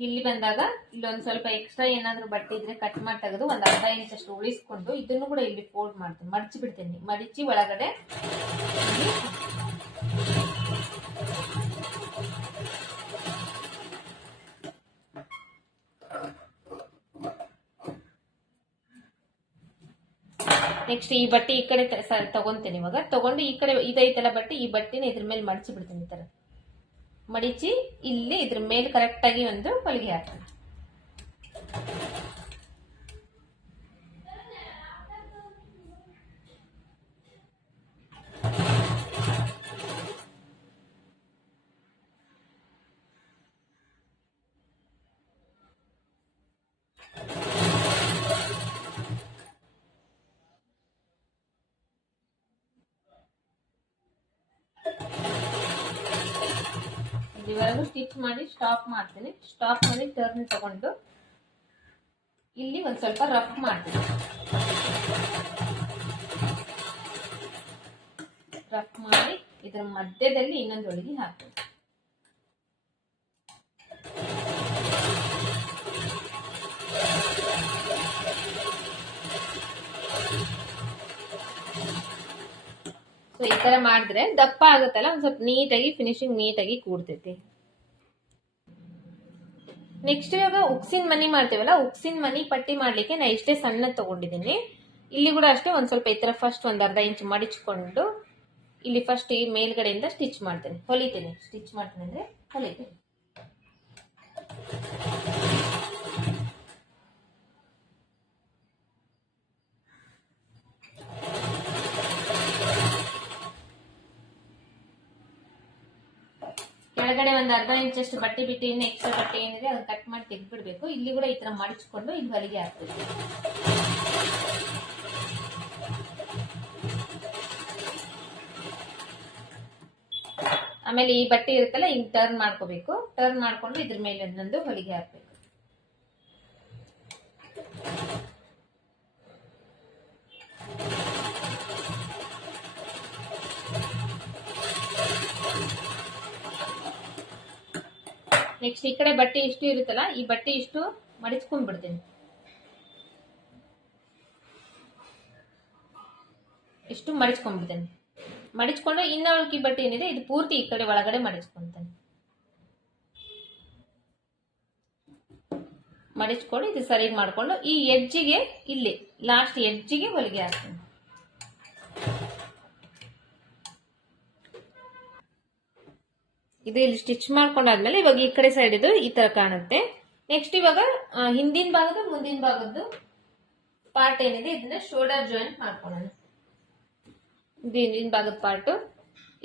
ಇಲ್ಲಿ ಬಂದಾಗ ಇಲ್ಲೊಂದ್ ಸ್ವಲ್ಪ ಎಕ್ಸ್ಟ್ರಾ ಏನಾದ್ರು ಬಟ್ಟೆ ಇದ್ರೆ ಕಟ್ ಮಾಡಿ ತೆಗೆದು ಒಂದ್ ಅರ್ಧ ಇಂಚ್ ಅಷ್ಟು ಉಳಿಸ್ಕೊಂಡು ಇದನ್ನು ಕೂಡ ಇಲ್ಲಿ ಫೋಲ್ಡ್ ಮಾಡ್ತೀನಿ, ಮಡಚಿ ಬಿಡ್ತೀನಿ. ಮಡಚಿ ಒಳಗಡೆ ನೆಕ್ಸ್ಟ್ ಈ ಬಟ್ಟೆ ಈ ಕಡೆ ತಗೊಂತೇನೆ. ಇವಾಗ ತಗೊಂಡು ಈ ಕಡೆ ಇದೈತಲ್ಲ ಬಟ್ಟೆ, ಈ ಬಟ್ಟೆನ ಇದ್ರ ಮೇಲೆ ಮಡಚಿ ಬಿಡ್ತೀನಿ. ಈ ತರ ಮಡಿಚಿ ಇಲ್ಲಿ ಇದ್ರ ಮೇಲೆ ಕರೆಕ್ಟ್ ಆಗಿ ಒಂದು ಹೊಲಿಗೆ ಹಾಕ್ತೀನಿ. ಇಲ್ಲಿವರೆಗೂ ಸ್ಟಿಚ್ ಮಾಡಿ ಸ್ಟಾಪ್ ಮಾಡ್ತೀನಿ. ಸ್ಟಾಪ್ ಮಾಡಿ ಟರ್ನ್ ತಗೊಂಡು ಇಲ್ಲಿ ಒಂದ್ ಸ್ವಲ್ಪ ರಫ್ ಮಾಡ್ತೀನಿ. ರಫ್ ಮಾಡಿ ಇದರ ಮಧ್ಯದಲ್ಲಿ ಇನ್ನೊಂದು ಹೊಲಿಗೆ ಹಾಕ್ತೀನಿ. ಸೊ ಈ ತರ ಮಾಡಿದ್ರೆ ದಪ್ಪ ಆಗುತ್ತಲ್ಲ, ಒಂದ್ ಸ್ವಲ್ಪ ನೀಟಾಗಿ ಫಿನಿಶಿಂಗ್ ನೀಟಾಗಿ ಕೂಡ್ತೈತಿ. ನೆಕ್ಸ್ಟ್ ಇವಾಗ ಉಕ್ಸಿನ ಮನಿ ಮಾಡ್ತೇವಲ್ಲ, ಉಕ್ಸಿನ ಮನಿ ಪಟ್ಟಿ ಮಾಡ್ಲಿಕ್ಕೆ ನಾ ಇಷ್ಟೇ ಸಣ್ಣ ತಗೊಂಡಿದ್ದೀನಿ. ಇಲ್ಲಿ ಕೂಡ ಅಷ್ಟೇ ಒಂದ್ ಸ್ವಲ್ಪ ಈ ತರ ಫಸ್ಟ್ ಒಂದ್ ಅರ್ಧ ಇಂಚ್ ಮಡಿಚ್ಕೊಂಡು ಇಲ್ಲಿ ಫಸ್ಟ್ ಈ ಮೇಲ್ಗಡೆಯಿಂದ ಸ್ಟಿಚ್ ಮಾಡ್ತೇನೆ, ಹೊಲಿತೇನೆ. ಸ್ಟಿಚ್ ಮಾಡ್ತೇನೆ ಅಂದ್ರೆ ಹೊಲಿತೇನೆ. ಕೆಳಗಡೆ ಒಂದ್ ಅರ್ಧ ಇಂಚ್ ಅಷ್ಟು ಬಟ್ಟೆ ಬಿಟ್ಟು ಇನ್ನು ಎಕ್ಸ್ಟ್ರಾ ಬಟ್ಟೆ ಏನಿದೆ ಅದನ್ನ ಕಟ್ ಮಾಡಿ ತೆಗೆದ್ಬಿಡ್ಬೇಕು. ಇಲ್ಲಿ ಕೂಡ ಈ ತರ ಮಡಿಚ್ಕೊಂಡು ಇಲ್ಲಿ ಹೊಲಿಗೆ ಹಾಕ್ಬೇಕು. ಆಮೇಲೆ ಈ ಬಟ್ಟೆ ಇರುತ್ತಲ್ಲ ಹಿಂಗ್ ಟರ್ನ್ ಮಾಡ್ಕೋಬೇಕು. ಟರ್ನ್ ಮಾಡ್ಕೊಂಡು ಇದ್ರ ಮೇಲೆ ಒಂದೊಂದು ಹೊಲಿಗೆ ಹಾಕ್ಬೇಕು. ನೆಕ್ಸ್ಟ್ ಈ ಕಡೆ ಬಟ್ಟೆ ಇಷ್ಟು ಇರುತ್ತಲ್ಲ, ಈ ಬಟ್ಟೆ ಇಷ್ಟು ಮಡಿಚ್ಕೊಂಡ್ ಬಿಡ್ತೀನಿ. ಇಷ್ಟು ಮಡಿಚ್ಕೊಂಡ್ಬಿಡ್ತೇನೆ. ಮಡಿಚ್ಕೊಂಡು ಇನ್ನ ಉಳ್ಕಿ ಬಟ್ಟೆ ಏನಿದೆ ಇದು ಪೂರ್ತಿ ಈ ಕಡೆ ಒಳಗಡೆ ಮಡಿಚ್ಕೊಂತಾನೆ. ಮಡಿಚ್ಕೊಂಡು ಇದು ಸರಿ ಮಾಡ್ಕೊಂಡು ಈ ಎಡ್ಜಿಗೆ ಇಲ್ಲಿ ಲಾಸ್ಟ್ ಎಡ್ಜಿಗೆ ಹೊಲಿಗೆ ಹಾಕ್ತೀನಿ. ಇದು ಇಲ್ಲಿ ಸ್ಟಿಚ್ ಮಾಡ್ಕೊಂಡಾದ್ಮೇಲೆ ಇವಾಗ ಈ ಕಡೆ ಸೈಡ್ ಇದು ಈ ತರ ಕಾಣುತ್ತೆ. ನೆಕ್ಸ್ಟ್ ಇವಾಗ ಹಿಂದಿನ ಭಾಗದ ಮುಂದಿನ ಭಾಗದ್ದು ಪಾರ್ಟ್ ಏನಿದೆ ಇದನ್ನ ಶೋಲ್ಡರ್ ಜಾಯಿಂಟ್ ಮಾಡ್ಕೊಳ್ಳೋಣ. ಇದು ಹಿಂದಿನ ಭಾಗದ ಪಾರ್ಟ್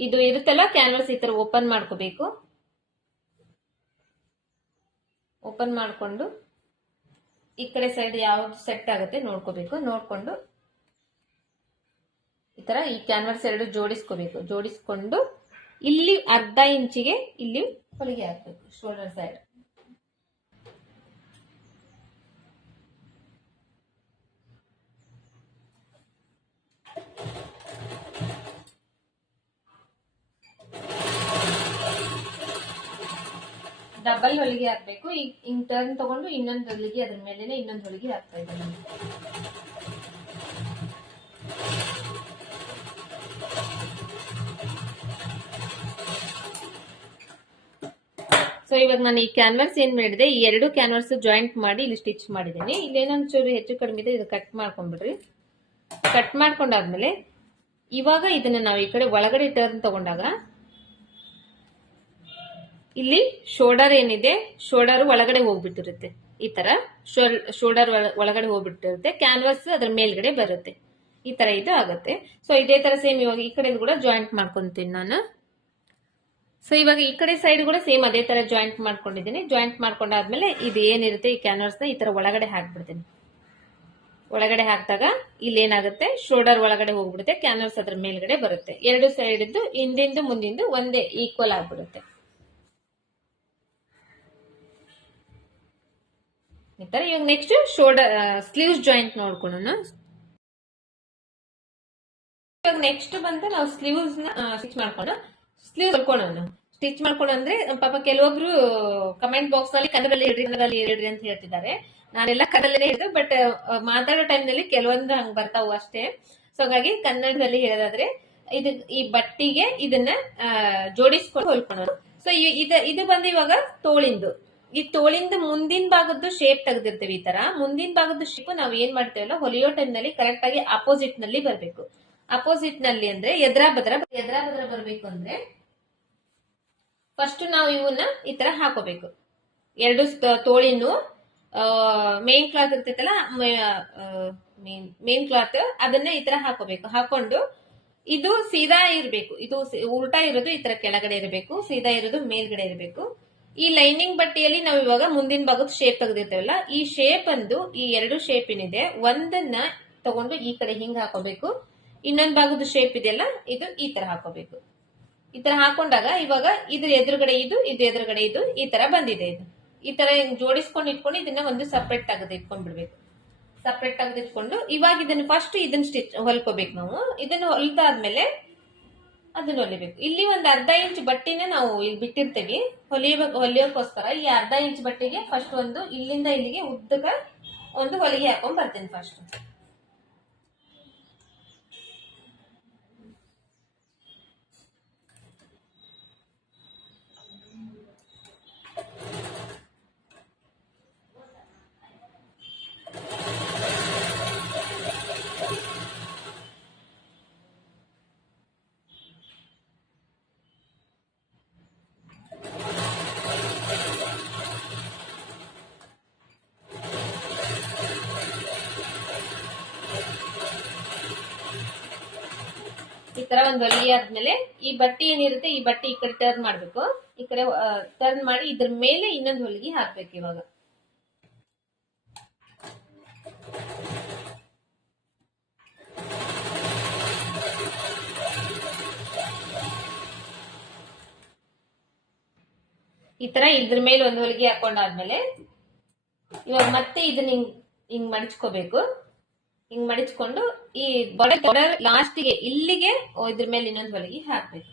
ಇದು ಇರುತ್ತಲ್ಲ, ಕ್ಯಾನ್ವಾಸ್ ಈ ತರ ಓಪನ್ ಮಾಡ್ಕೋಬೇಕು. ಓಪನ್ ಮಾಡ್ಕೊಂಡು ಈ ಕಡೆ ಸೈಡ್ ಯಾವ್ದು ಸೆಟ್ ಆಗುತ್ತೆ ನೋಡ್ಕೋಬೇಕು. ನೋಡ್ಕೊಂಡು ಈ ತರ ಈ ಕ್ಯಾನ್ವಾಸ್ ಎರಡು ಜೋಡಿಸ್ಕೋಬೇಕು. ಜೋಡಿಸ್ಕೊಂಡು ಇಲ್ಲಿ ಅರ್ಧ ಇಂಚಿಗೆ ಇಲ್ಲಿ ಹೊಲಿಗೆ ಹಾಕ್ಬೇಕು ಶೋಲ್ಡರ್ ಸೈಡ್. ಡಬಲ್ ಹೊಲಿಗೆ ಹಾಕ್ಬೇಕು. ಹಿಂಗ್ ಟರ್ನ್ ತಗೊಂಡು ಇನ್ನೊಂದು ಹೊಲಿಗೆ ಅದ್ರ ಮೇಲೆ ಇನ್ನೊಂದು ಹೊಲಿಗೆ ಹಾಕ್ತಾ ಇದ್ದೀನಿ. ಸೊ ಇವಾಗ ನಾನು ಈ ಕ್ಯಾನ್ವಾಸ್ ಏನ್ ಮಾಡಿದೆ, ಈ ಎರಡು ಕ್ಯಾನ್ವಾಸ್ ಜಾಯಿಂಟ್ ಮಾಡಿ ಇಲ್ಲಿ ಸ್ಟಿಚ್ ಮಾಡಿದ್ದೀನಿ. ಇಲ್ಲೇನೊಂದು ಚೂರು ಹೆಚ್ಚು ಕಡಿಮೆ ಇದೆ, ಇದು ಕಟ್ ಮಾಡ್ಕೊಂಡ್ಬಿಡ್ರಿ. ಕಟ್ ಮಾಡ್ಕೊಂಡಾದ್ಮೇಲೆ ಇವಾಗ ಇದನ್ನ ನಾವು ಈ ಕಡೆ ಒಳಗಡೆ ಟರ್ನ್ ತಗೊಂಡಾಗ ಇಲ್ಲಿ ಶೋಲ್ಡರ್ ಏನಿದೆ, ಶೋಲ್ಡರ್ ಒಳಗಡೆ ಹೋಗ್ಬಿಟ್ಟಿರುತ್ತೆ. ಈ ತರ ಶೋಲ್ಡರ್ ಒಳಗಡೆ ಹೋಗ್ಬಿಟ್ಟಿರುತ್ತೆ, ಕ್ಯಾನ್ವಾಸ್ ಅದ್ರ ಮೇಲ್ಗಡೆ ಬರುತ್ತೆ. ಈ ತರ ಇದು ಆಗುತ್ತೆ. ಸೊ ಇದೇ ತರ ಸೇಮ್ ಇವಾಗ ಈ ಕಡೆ ಕೂಡ ಜಾಯಿಂಟ್ ಮಾಡ್ಕೊಂತೀನಿ ನಾನು. ಸೊ ಇವಾಗ ಈ ಕಡೆ ಸೈಡ್ ಕೂಡ ಸೇಮ್ ಅದೇ ತರ ಜಾಯಿಂಟ್ ಮಾಡ್ಕೊಂಡಿದ್ದೀನಿ. ಜಾಯಿಂಟ್ ಮಾಡ್ಕೊಂಡಾದ್ಮೇಲೆ ಇದು ಏನಿರುತ್ತೆ ಈ ಕ್ಯಾನ್ವಾಸ್ ನ ಈ ತರ ಒಳಗಡೆ ಹಾಕ್ಬಿಡ್ತೀನಿ. ಒಳಗಡೆ ಹಾಕಿದಾಗ ಇಲ್ಲಿ ಏನಾಗುತ್ತೆ, ಶೋಲ್ಡರ್ ಒಳಗಡೆ ಹೋಗ್ಬಿಡುತ್ತೆ, ಕ್ಯಾನ್ವಾಸ್ ಅದ್ರ ಮೇಲ್ಗಡೆ ಬರುತ್ತೆ. ಎರಡು ಸೈಡ್ ಇದ್ದು ಹಿಂದಿಂದು ಮುಂದಿಂದು ಒಂದೇ ಈಕ್ವಲ್ ಆಗ್ಬಿಡುತ್ತೆ. ಈ ತರ. ಇವಾಗ ನೆಕ್ಸ್ಟ್ ಶೋಲ್ಡರ್ ಸ್ಲೀವ್ಸ್ ಜಾಯಿಂಟ್ ನೋಡ್ಕೊಳ್ಳೋಣ. ಇವಾಗ ನೆಕ್ಸ್ಟ್ ಬಂದು ನಾವು ಸ್ಲೀವ್ಸ್ ನ ಸ್ಟಿಚ್ ಮಾಡ್ಕೊಂಡು ಸ್ಲೀವ್ ಹೊಲ್ಕೊಳ್ಳೋಣ. ಸ್ಟಿಚ್ ಮಾಡ್ಕೊಂಡು ಅಂದ್ರೆ ಪಾಪ ಕೆಲವೊಬ್ರು ಕಮೆಂಟ್ ಬಾಕ್ಸ್ ನಲ್ಲಿ ಕನ್ನಡದಲ್ಲಿ ಹೇಳ್ರಿ ಅಂತ ಹೇಳ್ತಿದ್ದಾರೆ. ನಾನೆಲ್ಲ ಕನ್ನಡದಲ್ಲೇ ಹೇಳಿದ್ದು, ಬಟ್ ಮಾತಾಡೋ ಟೈಮ್ ನಲ್ಲಿ ಕೆಲವೊಂದು ಹಂಗ್ ಬರ್ತಾವು ಅಷ್ಟೇ. ಸೊ ಹಾಗಾಗಿ ಕನ್ನಡದಲ್ಲಿ ಹೇಳೋದಾದ್ರೆ ಈ ಬಟ್ಟಿಗೆ ಇದನ್ನ ಜೋಡಿಸ್ಕೊಂಡು ಹೊಲ್ಕೊಳ್ಳೋಣ. ಸೊ ಇದು ಬಂದು ಇವಾಗ ತೋಳಿಂದು. ಈ ತೋಳಿಂದ ಮುಂದಿನ ಭಾಗದ್ದು ಶೇಪ್ ತೆಗೆದಿರ್ತೇವೆ. ಈ ತರ ಮುಂದಿನ ಭಾಗದ್ದು ಶೇಪ್ ನಾವ್ ಏನ್ ಮಾಡ್ತೇವಲ್ಲ ಹೊಲಿಯೋ ಟೈಮ್ ನಲ್ಲಿ ಕರೆಕ್ಟ್ ಆಗಿ ಅಪೋಸಿಟ್ ನಲ್ಲಿ ಬರ್ಬೇಕು. ಅಪೋಸಿಟ್ ನಲ್ಲಿ ಅಂದ್ರೆ ಎದ್ರಾ ಬದ್ರ ಬರ್ಬೇಕು ಅಂದ್ರೆ ಫಸ್ಟ್ ನಾವು ಇವನ್ನ ಈ ತರ ಹಾಕೋಬೇಕು. ಎರಡು ತೋಳಿನು ಮೇನ್ ಕ್ಲಾತ್ ಇರ್ತೈತಲ್ಲ, ಮೇನ್ ಕ್ಲಾತ್ ಅದನ್ನ ಈ ತರ ಹಾಕೋಬೇಕು. ಹಾಕೊಂಡು ಇದು ಸೀದಾ ಇರ್ಬೇಕು, ಇದು ಉಲ್ಟಾ ಇರೋದು ಈ ತರ ಕೆಳಗಡೆ ಇರಬೇಕು, ಸೀದಾ ಇರೋದು ಮೇಲ್ಗಡೆ ಇರಬೇಕು. ಈ ಲೈನಿಂಗ್ ಬಟ್ಟೆಯಲ್ಲಿ ನಾವು ಇವಾಗ ಮುಂದಿನ ಭಾಗದ ಶೇಪ್ ತೆಗೆದಿರ್ತೇವಲ್ಲ, ಈ ಶೇಪ್ ಅಂದು ಈ ಎರಡು ಶೇಪ್ ಏನಿದೆ ಒಂದನ್ನ ತಗೊಂಡು ಈ ಕಡೆ ಹಿಂಗ್ ಹಾಕೋಬೇಕು. ಇನ್ನೊಂದ್ ಭಾಗದ ಶೇಪ್ ಇದೆಯಲ್ಲ ಇದು ಈ ತರ ಹಾಕೋಬೇಕು. ಈ ತರ ಹಾಕೊಂಡಾಗ ಇವಾಗ ಇದ್ರ ಎದುರುಗಡೆ ಇದು ಎದುರುಗಡೆ ಇದು ಈ ತರ ಬಂದಿದೆ. ಇದು ಈ ತರ ಜೋಡಿಸ್ಕೊಂಡು ಇಟ್ಕೊಂಡು ಇದನ್ನ ಒಂದು ಸಪ್ರೇಟ್ ತೆಗೆದು ಇಟ್ಕೊಂಡ್ ಬಿಡ್ಬೇಕು. ಸಪ್ರೇಟ್ ತೆಗೆದು ಇಟ್ಕೊಂಡು ಇವಾಗ ಇದನ್ನ ಫಸ್ಟ್ ಇದನ್ನ ಸ್ಟಿಚ್ ಹೊಲ್ಕೋಬೇಕು. ನಾವು ಇದನ್ನ ಹೊಲ್ದಾದ್ಮೇಲೆ ಅದನ್ನ ಹೊಲಿಬೇಕು. ಇಲ್ಲಿ ಒಂದ್ ಅರ್ಧ ಇಂಚ್ ಬಟ್ಟೆನ ನಾವು ಇಲ್ಲಿ ಬಿಟ್ಟಿರ್ತೀವಿ ಹೊಲಿಯೋಕೋಸ್ಕರ. ಈ ಅರ್ಧ ಇಂಚ್ ಬಟ್ಟೆಗೆ ಫಸ್ಟ್ ಒಂದು ಇಲ್ಲಿಂದ ಇಲ್ಲಿಗೆ ಉದ್ದಕ ಒಂದು ಹೊಲಿಗೆ ಹಾಕೊಂಡ್ ಬರ್ತೇನೆ ಫಸ್ಟ್. ಈ ತರ ಒಂದು ಹೊಲಿಗೆ ಆದ್ಮೇಲೆ ಈ ಬಟ್ಟೆ ಏನಿರುತ್ತೆ ಈ ಬಟ್ಟೆ ಈ ಕಡೆ ಟರ್ನ್ ಮಾಡ್ಬೇಕು. ಈ ಕಡೆ ಟರ್ನ್ ಮಾಡಿ ಇದ್ರ ಮೇಲೆ ಇನ್ನೊಂದು ಹೊಲಿಗೆ ಹಾಕ್ಬೇಕು. ಇವಾಗ ಈ ತರ ಇದ್ರ ಮೇಲೆ ಒಂದು ಹೊಲಿಗೆ ಹಾಕೊಂಡಾದ್ಮೇಲೆ ಇವಾಗ ಮತ್ತೆ ಇದನ್ನ ಹಿಂಗ್ ಮಡಿಚ್ಕೋಬೇಕು. ಹಿಂಗ್ ಮಡಿಚ್ಕೊಂಡು ಈ ಬಾರ್ಡರ್ ಲಾಸ್ಟಿಗೆ ಇಲ್ಲಿಗೆ ಇದ್ರ ಮೇಲೆ ಇನ್ನೊಂದು ಹೊಲಿಗೆ ಹಾಕ್ಬೇಕು.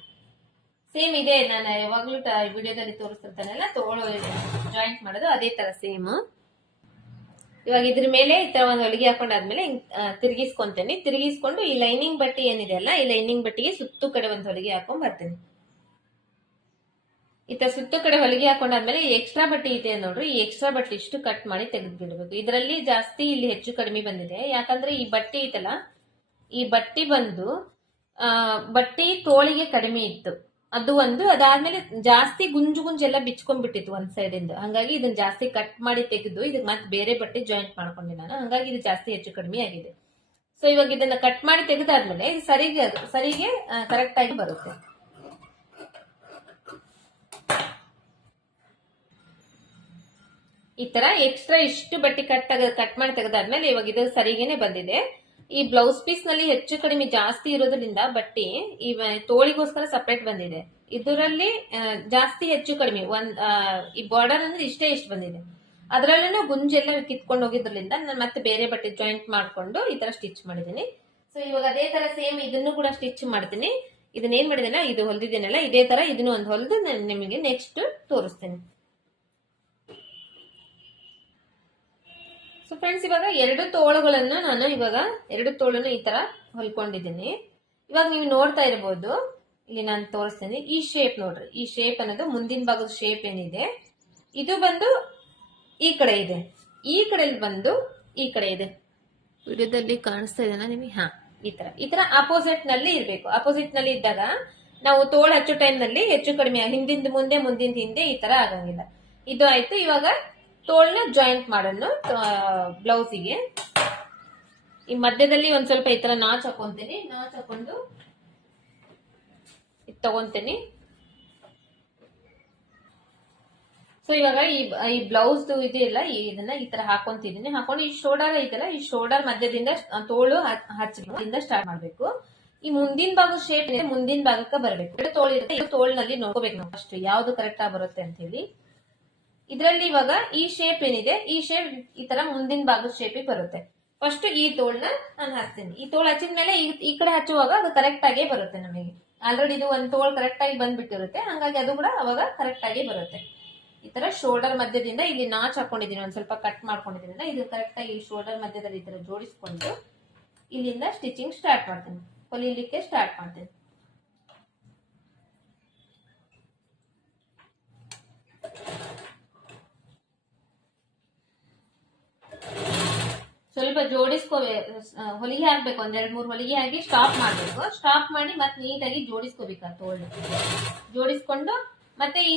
ಸೇಮ್ ಇದೆ ನಾನು ಯಾವಾಗ್ಲೂ ವಿಡಿಯೋದಲ್ಲಿ ತೋರಿಸ್ತಿರ್ತಾನಲ್ಲ ತೋಳು ಜಾಯಿಂಟ್ ಮಾಡೋದು ಅದೇ ತರ ಸೇಮ್. ಇವಾಗ ಇದ್ರ ಮೇಲೆ ಈ ತರ ಒಂದು ಹೊಲಿಗೆ ಹಾಕೊಂಡಾದ್ಮೇಲೆ ತಿರುಗಿಸ್ಕೊಂತೇನೆ. ತಿರುಗಿಸ್ಕೊಂಡು ಈ ಲೈನಿಂಗ್ ಬಟ್ಟೆ ಏನಿದೆ ಅಲ್ಲ, ಈ ಲೈನಿಂಗ್ ಬಟ್ಟೆಗೆ ಸುತ್ತು ಕಡೆ ಒಂದು ಹೊಲಿಗೆ ಹಾಕೊಂಡ್ ಬರ್ತೇನೆ. ಈ ತರ ಸುತ್ತು ಕಡೆ ಹೊಲಿಗೆ ಹಾಕೊಂಡಾದ್ಮೇಲೆ ಈ ಎಕ್ಸ್ಟ್ರಾ ಬಟ್ಟೆ ಇದೆ ನೋಡ್ರಿ, ಈ ಎಕ್ಸ್ಟ್ರಾ ಬಟ್ಟೆ ಇಷ್ಟು ಕಟ್ ಮಾಡಿ ತೆಗೆದ್ಬಿಡ್ಬೇಕು. ಇದರಲ್ಲಿ ಜಾಸ್ತಿ ಇಲ್ಲಿ ಹೆಚ್ಚು ಕಡಿಮೆ ಬಂದಿದೆ. ಯಾಕಂದ್ರೆ ಈ ಬಟ್ಟೆ ಐತಲ್ಲ, ಈ ಬಟ್ಟೆ ಬಂದು ಬಟ್ಟೆ ತೋಳಿಗೆ ಕಡಿಮೆ ಇತ್ತು, ಅದು ಒಂದು. ಅದಾದ್ಮೇಲೆ ಜಾಸ್ತಿ ಗುಂಜೆಲ್ಲ ಬಿಚ್ಕೊಂಡ್ಬಿಟ್ಟಿತ್ತು ಒಂದ್ ಸೈಡ್ ಇಂದ. ಹಂಗಾಗಿ ಇದನ್ನ ಜಾಸ್ತಿ ಕಟ್ ಮಾಡಿ ತೆಗೆದು ಇದಕ್ಕೆ ಮತ್ತೆ ಬೇರೆ ಬಟ್ಟೆ ಜಾಯಿಂಟ್ ಮಾಡ್ಕೊಂಡೆ ನಾನು. ಹಂಗಾಗಿ ಇದು ಜಾಸ್ತಿ ಹೆಚ್ಚು ಕಡಿಮೆ ಆಗಿದೆ. ಸೊ ಇವಾಗ ಇದನ್ನ ಕಟ್ ಮಾಡಿ ತೆಗೆದಾದ್ಮೇಲೆ ಸರಿಗೆ ಕರೆಕ್ಟ್ ಆಗಿ ಬರುತ್ತೆ. ಈ ತರ ಎಕ್ಸ್ಟ್ರಾ ಇಷ್ಟು ಬಟ್ಟೆ ಕಟ್ ಮಾಡಿ ತೆಗೆದಾದ್ಮೇಲೆ ಇವಾಗ ಇದು ಸರಿಗೇನೆ ಬಂದಿದೆ. ಈ ಬ್ಲೌಸ್ ಪೀಸ್ ನಲ್ಲಿ ಹೆಚ್ಚು ಕಡಿಮೆ ಜಾಸ್ತಿ ಇರೋದ್ರಿಂದ ಬಟ್ಟೆ ಈ ತೋಳಿಗೋಸ್ಕರ ಸಪರೇಟ್ ಬಂದಿದೆ. ಇದರಲ್ಲಿ ಜಾಸ್ತಿ ಹೆಚ್ಚು ಕಡಿಮೆ ಈ ಬಾರ್ಡರ್ ಅಂದ್ರೆ ಇಷ್ಟೇ ಇಷ್ಟು ಬಂದಿದೆ. ಅದರಲ್ಲೂ ಗುಂಜೆಲ್ಲ ಕಿತ್ಕೊಂಡು ಹೋಗಿದ್ರಿಂದ ನಾನು ಮತ್ತೆ ಬೇರೆ ಬಟ್ಟೆ ಜಾಯಿಂಟ್ ಮಾಡ್ಕೊಂಡು ಈ ತರ ಸ್ಟಿಚ್ ಮಾಡಿದೀನಿ. ಸೊ ಇವಾಗ ಅದೇ ತರ ಸೇಮ್ ಇದನ್ನು ಕೂಡ ಸ್ಟಿಚ್ ಮಾಡ್ತೀನಿ. ಇದನ್ನೇನ್ ಮಾಡಿದೇನ ಇದು ಹೊಲ್ದಿದ್ದೇನಲ್ಲ ಇದೇ ತರ ಇದನ್ನು ಒಂದು ಹೊಲ್ದು ನಾನು ನಿಮಗೆ ನೆಕ್ಸ್ಟ್ ತೋರಿಸ್ತೇನೆ. ಸೊ ಫ್ರೆಂಡ್ಸ್ ಇವಾಗ ಎರಡು ತೋಳುಗಳನ್ನು ನಾನು ಎರಡು ತೋಳನ್ನು ಈ ತರ ಹೊಲ್ಕೊಂಡಿದ್ದೀನಿ. ಇವಾಗ ನೀವು ನೋಡ್ತಾ ಇರಬಹುದು, ಇಲ್ಲಿ ನಾನು ತೋರಿಸ್ತೇನೆ. ಈ ಶೇಪ್ ನೋಡ್ರಿ, ಈ ಶೇಪ್ ಅನ್ನೋದು ಮುಂದಿನ ಭಾಗದ ಶೇಪ್ ಏನಿದೆ ಇದು ಬಂದು ಈ ಕಡೆ ಇದೆ, ಈ ಕಡೆ ಬಂದು ಈ ಕಡೆ ಇದೆ. ವಿಡಿಯೋದಲ್ಲಿ ಕಾಣಿಸ್ತಾ ಇದೆನಾ ನಿಮಗೆ? ಈ ತರ ಅಪೋಸಿಟ್ ನಲ್ಲಿ ಇರ್ಬೇಕು. ಅಪೋಸಿಟ್ ನಲ್ಲಿ ಇದ್ದಾಗ ನಾವು ತೋಳು ಹಚ್ಚೋ ಟೈಮ್ ನಲ್ಲಿ ಹೆಚ್ಚು ಕಡಿಮೆ ಹಿಂದಿಂದ ಮುಂದೆ ಮುಂದಿಂದ ಹಿಂದೆ ಈ ತರ ಆಗಂಗಿಲ್ಲ. ಇದು ಆಯ್ತು. ಇವಾಗ ತೋಳ್ನ ಜಾಯಿಂಟ್ ಮಾಡೋಣ ಬ್ಲೌಸಿಗೆ. ಈ ಮಧ್ಯದಲ್ಲಿ ಒಂದ್ ಸ್ವಲ್ಪ ಈ ತರ ನಾಚ್ ಹಾಕೊಂತೀನಿ. ನಾಚ್ ಹಾಕೊಂಡು ಇದು ತಗೊಂತೀನಿ. ಸೊ ಇವಾಗ ಈ ಬ್ಲೌಸ್ ಇದೆಯಲ್ಲ ಇದನ್ನ ಈ ತರ ಹಾಕೊಂತಿದೀನಿ. ಹಾಕೊಂಡು ಈ ಶೋಲ್ಡರ್ ಐತಲ್ಲ, ಈ ಶೋಲ್ಡರ್ ಮಧ್ಯದಿಂದ ತೋಳು ಹಚ್ಚಿಂದ ಸ್ಟಾರ್ಟ್ ಮಾಡ್ಬೇಕು. ಈ ಮುಂದಿನ ಭಾಗದ ಶೇಪ್ ಮುಂದಿನ ಭಾಗಕ್ಕೆ ಬರಬೇಕು. ತೋಳು ಇರುತ್ತೆ, ಇದು ತೋಳಿನಲ್ಲಿ ನೋಡ್ಕೋಬೇಕು ನಾವು ಫಸ್ಟ್ ಯಾವ್ದು ಕರೆಕ್ಟ್ ಆಗಿ ಬರುತ್ತೆ ಅಂತ ಹೇಳಿ. ಇದ್ರಲ್ಲಿ ಇವಾಗ ಈ ಶೇಪ್ ಏನಿದೆ, ಈ ಶೇಪ್ ಈ ತರ ಮುಂದಿನ ಭಾಗದ ಶೇಪ್ ಬರುತ್ತೆ. ಫಸ್ಟ್ ಈ ತೋಳ್ನ ನಾನು ಹಚ್ತೀನಿ. ಈ ತೋಳು ಹಚ್ಚಿದ ಮೇಲೆ ಈ ಕಡೆ ಹಚ್ಚುವಾಗ ಅದು ಕರೆಕ್ಟ್ ಆಗೇ ಬರುತ್ತೆ ನಮಗೆ. ಆಲ್ರೆಡಿ ಇದು ಒಂದು ತೋಳು ಕರೆಕ್ಟ್ ಆಗಿ ಬಂದ್ಬಿಟ್ಟಿರುತ್ತೆ, ಹಂಗಾಗಿ ಅದು ಕೂಡ ಅವಾಗ ಕರೆಕ್ಟ್ ಆಗಿ ಬರುತ್ತೆ. ಈ ತರ ಶೋಲ್ಡರ್ ಮಧ್ಯದಿಂದ ಇಲ್ಲಿ ನಾಚ್ ಹಾಕೊಂಡಿದೀನಿ, ಒಂದ್ ಸ್ವಲ್ಪ ಕಟ್ ಮಾಡ್ಕೊಂಡಿದೀನಿ. ಇದು ಕರೆಕ್ಟ್ ಆಗಿ ಶೋಲ್ಡರ್ ಮಧ್ಯದಲ್ಲಿ ಈ ತರ ಜೋಡಿಸ್ಕೊಂಡು ಇಲ್ಲಿಂದ ಸ್ಟಿಚಿಂಗ್ ಸ್ಟಾರ್ಟ್ ಮಾಡ್ತೀನಿ, ಹೊಲಿಲಿಕ್ಕೆ ಸ್ಟಾರ್ಟ್ ಮಾಡ್ತೀನಿ. ಸ್ವಲ್ಪ ಹೊಲಿಗೆ ಹಾಕ್ಬೇಕು, ಒಂದ್ 2-3 ಹೊಲಿಗೆ ಹಾಕಿ ಸ್ಟಾಪ್ ಮಾಡ್ಬೇಕು. ಸ್ಟಾಪ್ ಮಾಡಿ ಮತ್ತೆ ನೀಟಾಗಿ ಜೋಡಿಸ್ಕೋಬೇಕು. ಆ ತೋಳು ಜೋಡಿಸ್ಕೊಂಡು ಮತ್ತೆ ಈ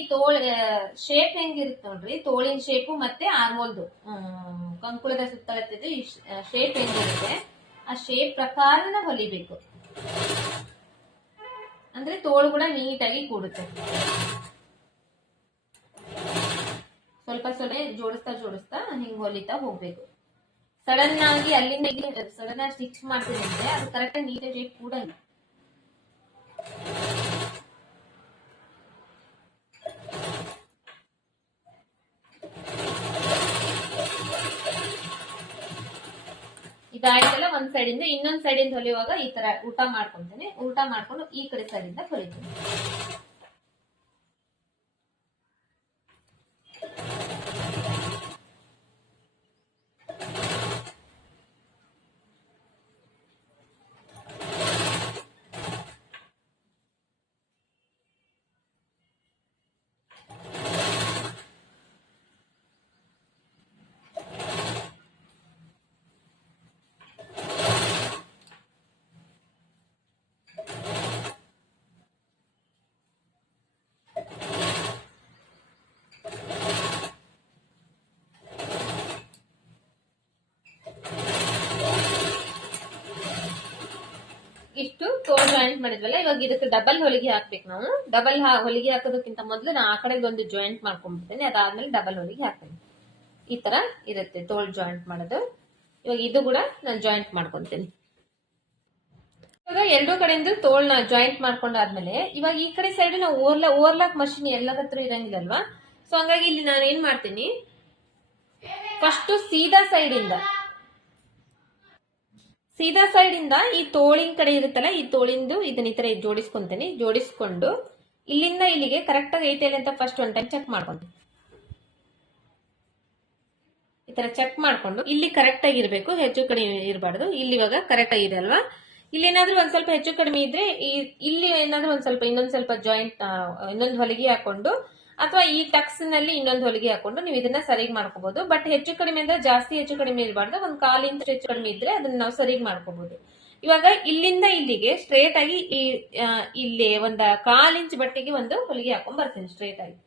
ಶೇಪ್ ಹೆಂಗಿರುತ್ತೆ ನೋಡ್ರಿ, ತೋಳಿನ ಶೇಪು ಮತ್ತೆ ಆರ್ಮೋಲ್ದು ಕಂಕುಳದ ಸುತ್ತಳತ್ತಿದ್ದು ಈ ಶೇಪ್ ಹೆಂಗಿರುತ್ತೆ ಆ ಶೇಪ್ ಪ್ರಕಾರನ ಹೊಲಿಬೇಕು. ಅಂದ್ರೆ ತೋಳು ಕೂಡ ನೀಟಾಗಿ ಕೂಡುತ್ತೆ. ಸ್ವಲ್ಪ ಜೋಡಿಸ್ತಾ ಹಿಂಗ್ ಹೊಲಿತಾ ಹೋಗ್ಬೇಕು. ಸಡನ್ ಆಗಿ ಅಲ್ಲಿಂದ ಸಡನ್ ಆಗಿ ಸ್ಟಿಚ್ ಮಾಡ್ತೀನಿ ಅಂದ್ರೆ ಅದು ಕರೆಕ್ಟ್ ಆಗಿ ನೀಟಾಗಿ ಶೇಪ್ ಕೂಡಲ್ಲ. ಇದಾಯ್ತಲ್ಲ ಒಂದ್ ಸೈಡ್ ಇಂದ. ಇನ್ನೊಂದ್ ಸೈಡ್ ಇಂದ ಹೊಲಿಯುವಾಗ ಈ ತರ ಊಟ ಮಾಡ್ಕೊಂತೇನೆ. ಊಟ ಮಾಡ್ಕೊಂಡು ಈ ಕಡೆ ಸೈಡ್ ಇಂದ ಹೊಲಿತೀನಿ. ಇಷ್ಟು ತೋಳು ಜಾಯಿಂಟ್ ಮಾಡಿದ್ವಲ್ಲ, ಇವಾಗ ಇದಕ್ಕೆ ಡಬಲ್ ಹೊಲಿಗೆ ಹಾಕ್ಬೇಕು ನಾವು. ಡಬಲ್ ಹೊಲಿಗೆ ಹಾಕೋದಕ್ಕಿಂತ ಮೊದಲು ನಾ ಆ ಕಡೆ ಒಂದು ಜಾಯಿಂಟ್ ಮಾಡ್ಕೊಂಡ್ಬಿಡ್ತೇನೆ. ಅದಾದ್ಮೇಲೆ ಡಬಲ್ ಹೊಲಿಗೆ ಹಾಕ್ತೇನೆ. ಈ ತರ ಇರುತ್ತೆ ತೋಳು ಜಾಯಿಂಟ್ ಮಾಡೋದು. ಇವಾಗ ಇದು ಕೂಡ ನಾನು ಜಾಯಿಂಟ್ ಮಾಡ್ಕೊಂತೇನೆ. ಇವಾಗ ಎರಡೂ ಕಡೆಯಿಂದ ತೋಳ್ನ ಜಾಯಿಂಟ್ ಮಾಡ್ಕೊಂಡಾದ್ಮೇಲೆ ಇವಾಗ ಈ ಕಡೆ ಸೈಡ್ ನಾವು ಓವರ್ಲಾಕ್ ಮಷಿನ್ ಎಲ್ಲರ ಹತ್ರ ಇರಂಗಿಲ್ಲಲ್ವಾ. ಸೊ ಹಂಗಾಗಿ ಇಲ್ಲಿ ನಾನು ಏನ್ ಮಾಡ್ತೀನಿ, ಫಸ್ಟ್ ಸೀದಾ ಸೈಡ್ ಇಂದ ಈ ತೋಳಿನ ಕಡೆ ಇರುತ್ತಲ್ಲ, ಈ ತೋಳಿಂದು ಇದನ್ನ ಈ ತರ ಜೋಡಿಸ್ಕೊಂತೀನಿ. ಜೋಡಿಸ್ಕೊಂಡು ಇಲ್ಲಿಂದ ಇಲ್ಲಿಗೆ ಕರೆಕ್ಟ್ ಆಗಿ ಐತೆ ಅಂತ ಫಸ್ಟ್ ಒಂದ್ ಟೈಮ್ ಚೆಕ್ ಮಾಡ್ಕೊಂತೀನಿ. ಈ ತರ ಚೆಕ್ ಮಾಡ್ಕೊಂಡು ಇಲ್ಲಿ ಕರೆಕ್ಟ್ ಆಗಿರ್ಬೇಕು, ಹೆಚ್ಚು ಕಡಿಮೆ ಇರಬಾರ್ದು. ಇಲ್ಲಿ ಇವಾಗ ಕರೆಕ್ಟ್ ಆಗಿದೆ ಅಲ್ವಾ. ಇಲ್ಲಿ ಏನಾದ್ರೂ ಒಂದ್ ಸ್ವಲ್ಪ ಹೆಚ್ಚು ಕಡಿಮೆ ಇದ್ರೆ ಇಲ್ಲಿ ಏನಾದ್ರೂ ಇನ್ನೊಂದ್ ಸ್ವಲ್ಪ ಜಾಯಿಂಟ್ ಇನ್ನೊಂದು ಹೊಲಿಗೆ ಹಾಕೊಂಡು ಅಥವಾ ಈ ಟಕ್ಸ್ ನಲ್ಲಿ ಇನ್ನೊಂದು ಹೊಲಿಗೆ ಹಾಕೊಂಡು ನೀವು ಇದನ್ನ ಸರಿಗೆ ಮಾಡ್ಕೋಬಹುದು. ಬಟ್ ಹೆಚ್ಚು ಕಡಿಮೆ ಅಂದ್ರೆ ಜಾಸ್ತಿ ಹೆಚ್ಚು ಕಡಿಮೆ ಇರಬಾರ್ದು. ಒಂದ್ 1/4 ಇಂಚ್ ಹೆಚ್ಚು ಕಡಿಮೆ ಇದ್ರೆ ಅದನ್ನ ನಾವು ಸರಿಗೆ ಮಾಡ್ಕೋಬಹುದು. ಇವಾಗ ಇಲ್ಲಿಂದ ಇಲ್ಲಿಗೆ ಸ್ಟ್ರೇಟ್ ಆಗಿ ಇಲ್ಲಿ ಒಂದ್ 1/4 ಇಂಚ್ ಬಟ್ಟೆಗೆ ಒಂದು ಹೊಲಿಗೆ ಹಾಕೊಂಡ್ ಬರ್ತೀನಿ ಸ್ಟ್ರೇಟ್ ಆಗಿ.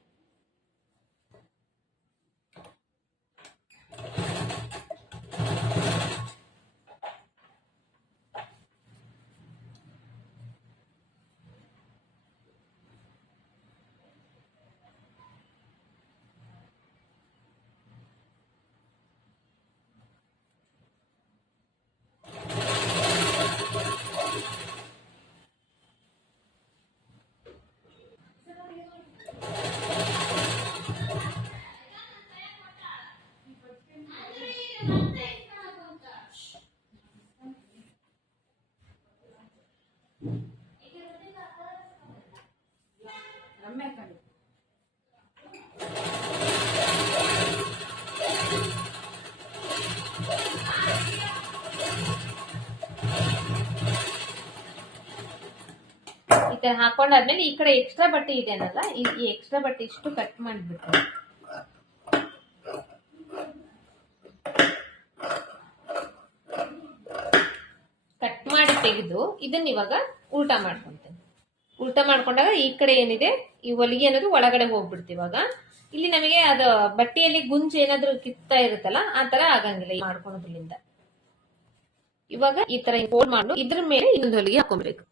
ಈ ತರ ಹಾಕೊಂಡಾದ್ಮೇಲೆ ಈ ಕಡೆ ಎಕ್ಸ್ಟ್ರಾ ಬಟ್ಟೆ ಇದೆ ಅನ್ನಲ್ಲ, ಈ ಎಕ್ಸ್ಟ್ರಾ ಬಟ್ಟೆ ಇಷ್ಟು ಕಟ್ ಮಾಡಿಬಿಟ್ಟು ಕಟ್ ಮಾಡಿ ತೆಗೆದು ಇದನ್ನ ಇವಾಗ ಉಲ್ಟಾ ಮಾಡ್ಕೊಂತೇನೆ. ಉಲ್ಟಾ ಮಾಡ್ಕೊಂಡಾಗ ಈ ಕಡೆ ಏನಿದೆ ಈ ಹೊಲಿಗೆ ಅನ್ನೋದು ಒಳಗಡೆ ಹೋಗ್ಬಿಡ್ತೀವಿ. ಇವಾಗ ಇಲ್ಲಿ ನಮಗೆ ಅದು ಬಟ್ಟೆಯಲ್ಲಿ ಗುಂಚು ಏನಾದ್ರೂ ಕಿತ್ತಾ ಇರುತ್ತಲ್ಲ, ಆ ತರ ಆಗಂಗಿಲ್ಲ ಮಾಡ್ಕೊಳೋದ್ರಿಂದ. ಇವಾಗ ಈ ತರ ಫೋಲ್ಡ್ ಮಾಡಿ ಇದ್ರ ಮೇಲೆ ಇನ್ನೊಂದು ಹೊಲಿಗೆ ಹಾಕೊಂಡ್ಬೇಕು.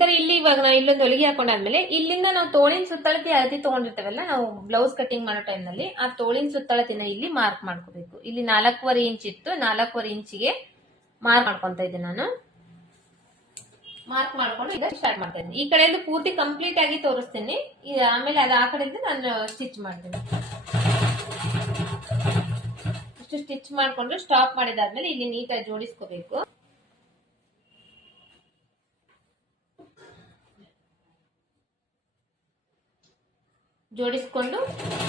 ತರ ಇಲ್ಲಿ ಇವಾಗ ನಾವು ಇಲ್ಲೊಂದು ಹೊಲಿಗೆ ಹಾಕೊಂಡಾದ್ಮೇಲೆ ಇಲ್ಲಿಂದ ನಾವು ತೋಳಿನ ಸುತ್ತಳತೆ ಅಳತಿ ತಗೊಂಡಿರ್ತೇವಲ್ಲ ನಾವು ಬ್ಲೌಸ್ ಕಟಿಂಗ್ ಮಾಡೋ ಟೈಮ್ ನಲ್ಲಿ ಆ ತೋಳಿನ ಸುತ್ತಳತೆನ ಇಲ್ಲಿ ಮಾರ್ಕ್ ಮಾಡ್ಕೋಬೇಕು. ಇಲ್ಲಿ 4.25 ಇಂಚ್ ಇತ್ತು, 4.25 ಇಂಚಿಗೆ ಮಾರ್ಕ್ ಮಾಡ್ಕೊಂತ ಇದ್ದೆ ನಾನು. ಮಾರ್ಕ್ ಮಾಡ್ಕೊಂಡು ಈಗ ಸ್ಟಾರ್ಟ್ ಮಾಡ್ತಾ ಇದ್ದೀನಿ. ಈ ಕಡೆಯಿಂದ ಪೂರ್ತಿ ಕಂಪ್ಲೀಟ್ ಆಗಿ ತೋರಿಸ್ತೇನೆ, ಆಮೇಲೆ ಅದು ಆ ಕಡೆಯಿಂದ ನಾನು ಸ್ಟಿಚ್ ಮಾಡ್ತೇನೆ. ಇಷ್ಟು ಸ್ಟಿಚ್ ಮಾಡ್ಕೊಂಡು ಸ್ಟಾಪ್ ಮಾಡಿದಾದ್ಮೇಲೆ ಇಲ್ಲಿ ನೀಟಾಗಿ ಜೋಡಿಸ್ಕೋಬೇಕು. ಜೋಡಿಸ್ಕೊಂಡು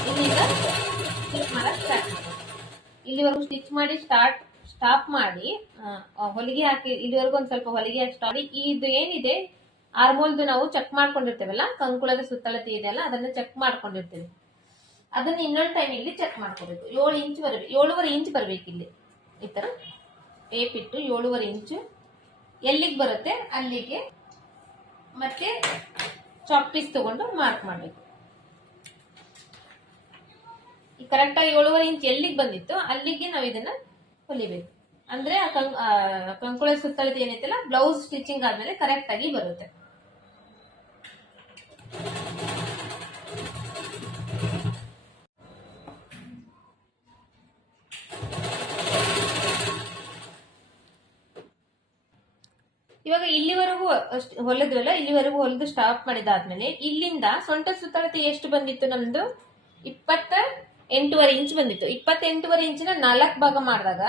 ಇಲ್ಲಿಂದ ಸ್ಟಿಚ್ ಮಾಡಕ್ ಸ್ಟಾರ್ಟ್ ಮಾಡಿ. ಇಲ್ಲಿವರೆಗೂ ಸ್ಟಿಚ್ ಮಾಡಿ ಸ್ಟಾಪ್ ಮಾಡಿ ಹೊಲಿಗೆ ಹಾಕಿ ಇಲ್ಲಿವರೆಗೂ ಒಂದ್ ಸ್ವಲ್ಪ ಹೊಲಿಗೆ ಹಾಕಿ ಸ್ಟಾರ್ಟ್ ಮಾಡಿ. ಇದು ಏನಿದೆ ಆರ್ಮೋಲ್ದು ನಾವು ಚೆಕ್ ಮಾಡ್ಕೊಂಡಿರ್ತೇವಲ್ಲ, ಕಂಕುಳದ ಸುತ್ತಳತೆ ಇದೆಯಲ್ಲ ಅದನ್ನ ಚೆಕ್ ಮಾಡ್ಕೊಂಡಿರ್ತೇವೆ. ಅದನ್ನ ಇನ್ನೊಂದು ಟೈಮ್ ಇಲ್ಲಿ ಚೆಕ್ ಮಾಡ್ಕೋಬೇಕು. 7 ಇಂಚ್ ಬರಬೇಕು, 7.5 ಇಂಚ್ ಬರ್ಬೇಕು. ಇಲ್ಲಿ ಈ ತರ ಟೇಪ್ ಇಟ್ಟು 7.5 ಇಂಚು ಎಲ್ಲಿಗೆ ಬರುತ್ತೆ ಅಲ್ಲಿಗೆ ಮತ್ತೆ ಚಾಕ್ ಪೀಸ್ ತಗೊಂಡು ಮಾರ್ಕ್ ಮಾಡ್ಬೇಕು. ಈ ಕರೆಕ್ಟ್ ಆಗಿ 7.5 ಇಂಚ್ ಎಲ್ಲಿಗೆ ಬಂದಿತ್ತು ಅಲ್ಲಿಗೆ ನಾವು ಇದನ್ನ ಹೊಲಿಬೇಕು. ಅಂದ್ರೆ ಕಂಕುಳ ಸುತ್ತಳತೆ ಏನೈತಲ್ಲ ಬ್ಲೌಸ್ ಸ್ಟಿಚಿಂಗ್ ಆದ್ಮೇಲೆ ಕರೆಕ್ಟ್ ಆಗಿ ಬರುತ್ತೆ. ಇವಾಗ ಇಲ್ಲಿವರೆಗೂ ಹೊಲಿದ್ರಲ್ಲ, ಇಲ್ಲಿವರೆಗೂ ಹೊಲಿದು ಸ್ಟಾಪ್ ಮಾಡಿದಾದ್ಮೇಲೆ ಇಲ್ಲಿಂದ ಸೊಂಟ ಸುತ್ತಳತೆ ಎಷ್ಟು ಬಂದಿತ್ತು ನಮ್ದು 28.5 ಇಂಚ್ ಬಂದಿತ್ತು. 28.5 ಇಂಚಿನ 4 ಭಾಗ ಮಾಡಿದಾಗ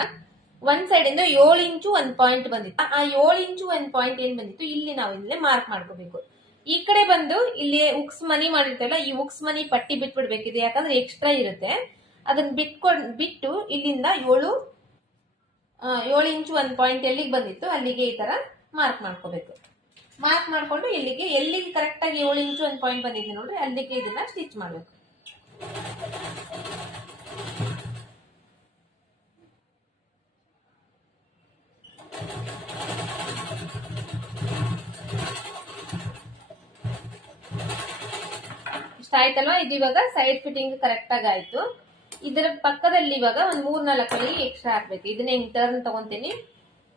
ಒಂದ್ ಸೈಡ್ ಇಂದ 7 ಇಂಚು 1 ಪಾಯಿಂಟ್ ಬಂದಿತ್ತು. ಆ 7 ಇಂಚು 1 ಪಾಯಿಂಟ್ ಏನ್ ಬಂದಿತ್ತು ಇಲ್ಲಿ ನಾವು ಇಲ್ಲೇ ಮಾರ್ಕ್ ಮಾಡ್ಕೋಬೇಕು. ಈ ಕಡೆ ಬಂದು ಇಲ್ಲಿ ಉಕ್ಸ್ ಮನಿ ಮಾಡಿರ್ತೇವಲ್ಲ, ಈ ಉಕ್ಸ್ ಮನಿ ಪಟ್ಟಿ ಬಿಟ್ಬಿಡ್ಬೇಕಿದೆ, ಯಾಕಂದ್ರೆ ಎಕ್ಸ್ಟ್ರಾ ಇರುತ್ತೆ. ಅದನ್ನ ಬಿಟ್ಟು ಇಲ್ಲಿಂದ 7 ಇಂಚು 1 ಪಾಯಿಂಟ್ ಎಲ್ಲಿಗೆ ಬಂದಿತ್ತು ಅಲ್ಲಿಗೆ ಈ ತರ ಮಾರ್ಕ್ ಮಾಡ್ಕೋಬೇಕು. ಮಾರ್ಕ್ ಮಾಡ್ಕೊಂಡು ಎಲ್ಲಿಗೆ ಕರೆಕ್ಟ್ ಆಗಿ 7 ಇಂಚು 1 ಪಾಯಿಂಟ್ ಬಂದಿದೆ ನೋಡ್ರಿ ಅಲ್ಲಿಗೆ ಇದನ್ನ ಸ್ಟಿಚ್ ಮಾಡ್ಬೇಕು. ಇಷ್ಟ ಆಯ್ತಲ್ವಾ? ಇದು ಇವಾಗ ಸೈಡ್ ಫಿಟ್ಟಿಂಗ್ ಕರೆಕ್ಟ್ ಆಗಿ ಆಯ್ತು. ಇದರ ಪಕ್ಕದಲ್ಲಿ ಇವಾಗ ಒಂದ್ 3-4 ಹೊಲಿಗೆ ಎಕ್ಸ್ಟ್ರಾ ಹಾಕ್ಬೇಕು. ಇದನ್ನ ಹಿಂಗ್ ಟರ್ನ್ ತಗೊಂತೀನಿ.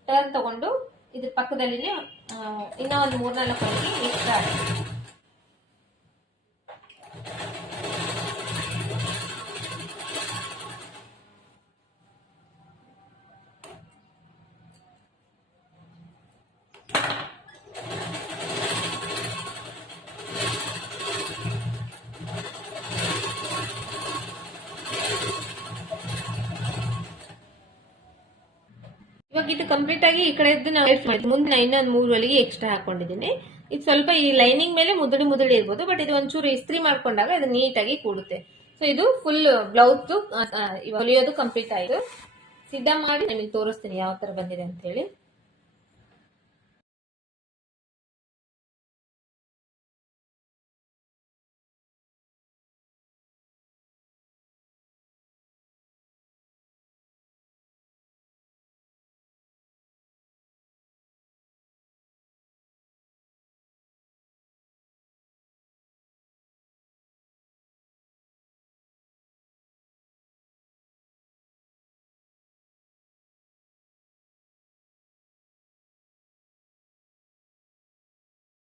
ಟರ್ನ್ ತಗೊಂಡು ಇದ್ರ ಪಕ್ಕದಲ್ಲಿ ಇನ್ನೂ ಒಂದು 3-4 ಹೊಲಿಗೆ ಎಕ್ಸ್ಟ್ರಾ ಹಾಕ್ಬೇಕು. ಇವಾಗ ಇದು ಕಂಪ್ಲೀಟ್ ಆಗಿ ಈ ಕಡೆ ನಾವು ಮುಂದೆ ಇನ್ನೊಂದು 3 ಹೊಲಿಗೆ ಎಕ್ಸ್ಟ್ರಾ ಹಾಕೊಂಡಿದ್ದೀನಿ. ಇದು ಸ್ವಲ್ಪ ಈ ಲೈನಿಂಗ್ ಮೇಲೆ ಮುದುಡಿ ಇರ್ಬೋದು, ಬಟ್ ಇದು ಒಂಚೂರು ಇಸ್ತ್ರಿ ಮಾಡ್ಕೊಂಡಾಗ ಇದು ನೀಟಾಗಿ ಕೂಡುತ್ತೆ. ಸೊ ಇದು ಫುಲ್ ಬ್ಲೌಸ್ ಹೊಲಿಯೋದು ಕಂಪ್ಲೀಟ್ ಆಯ್ತು. ಸಿದ್ಧ ಮಾಡಿ ನಿಮಗೆ ತೋರಿಸ್ತೀನಿ ಯಾವ ತರ ಬಂದಿದೆ ಅಂತ ಹೇಳಿ.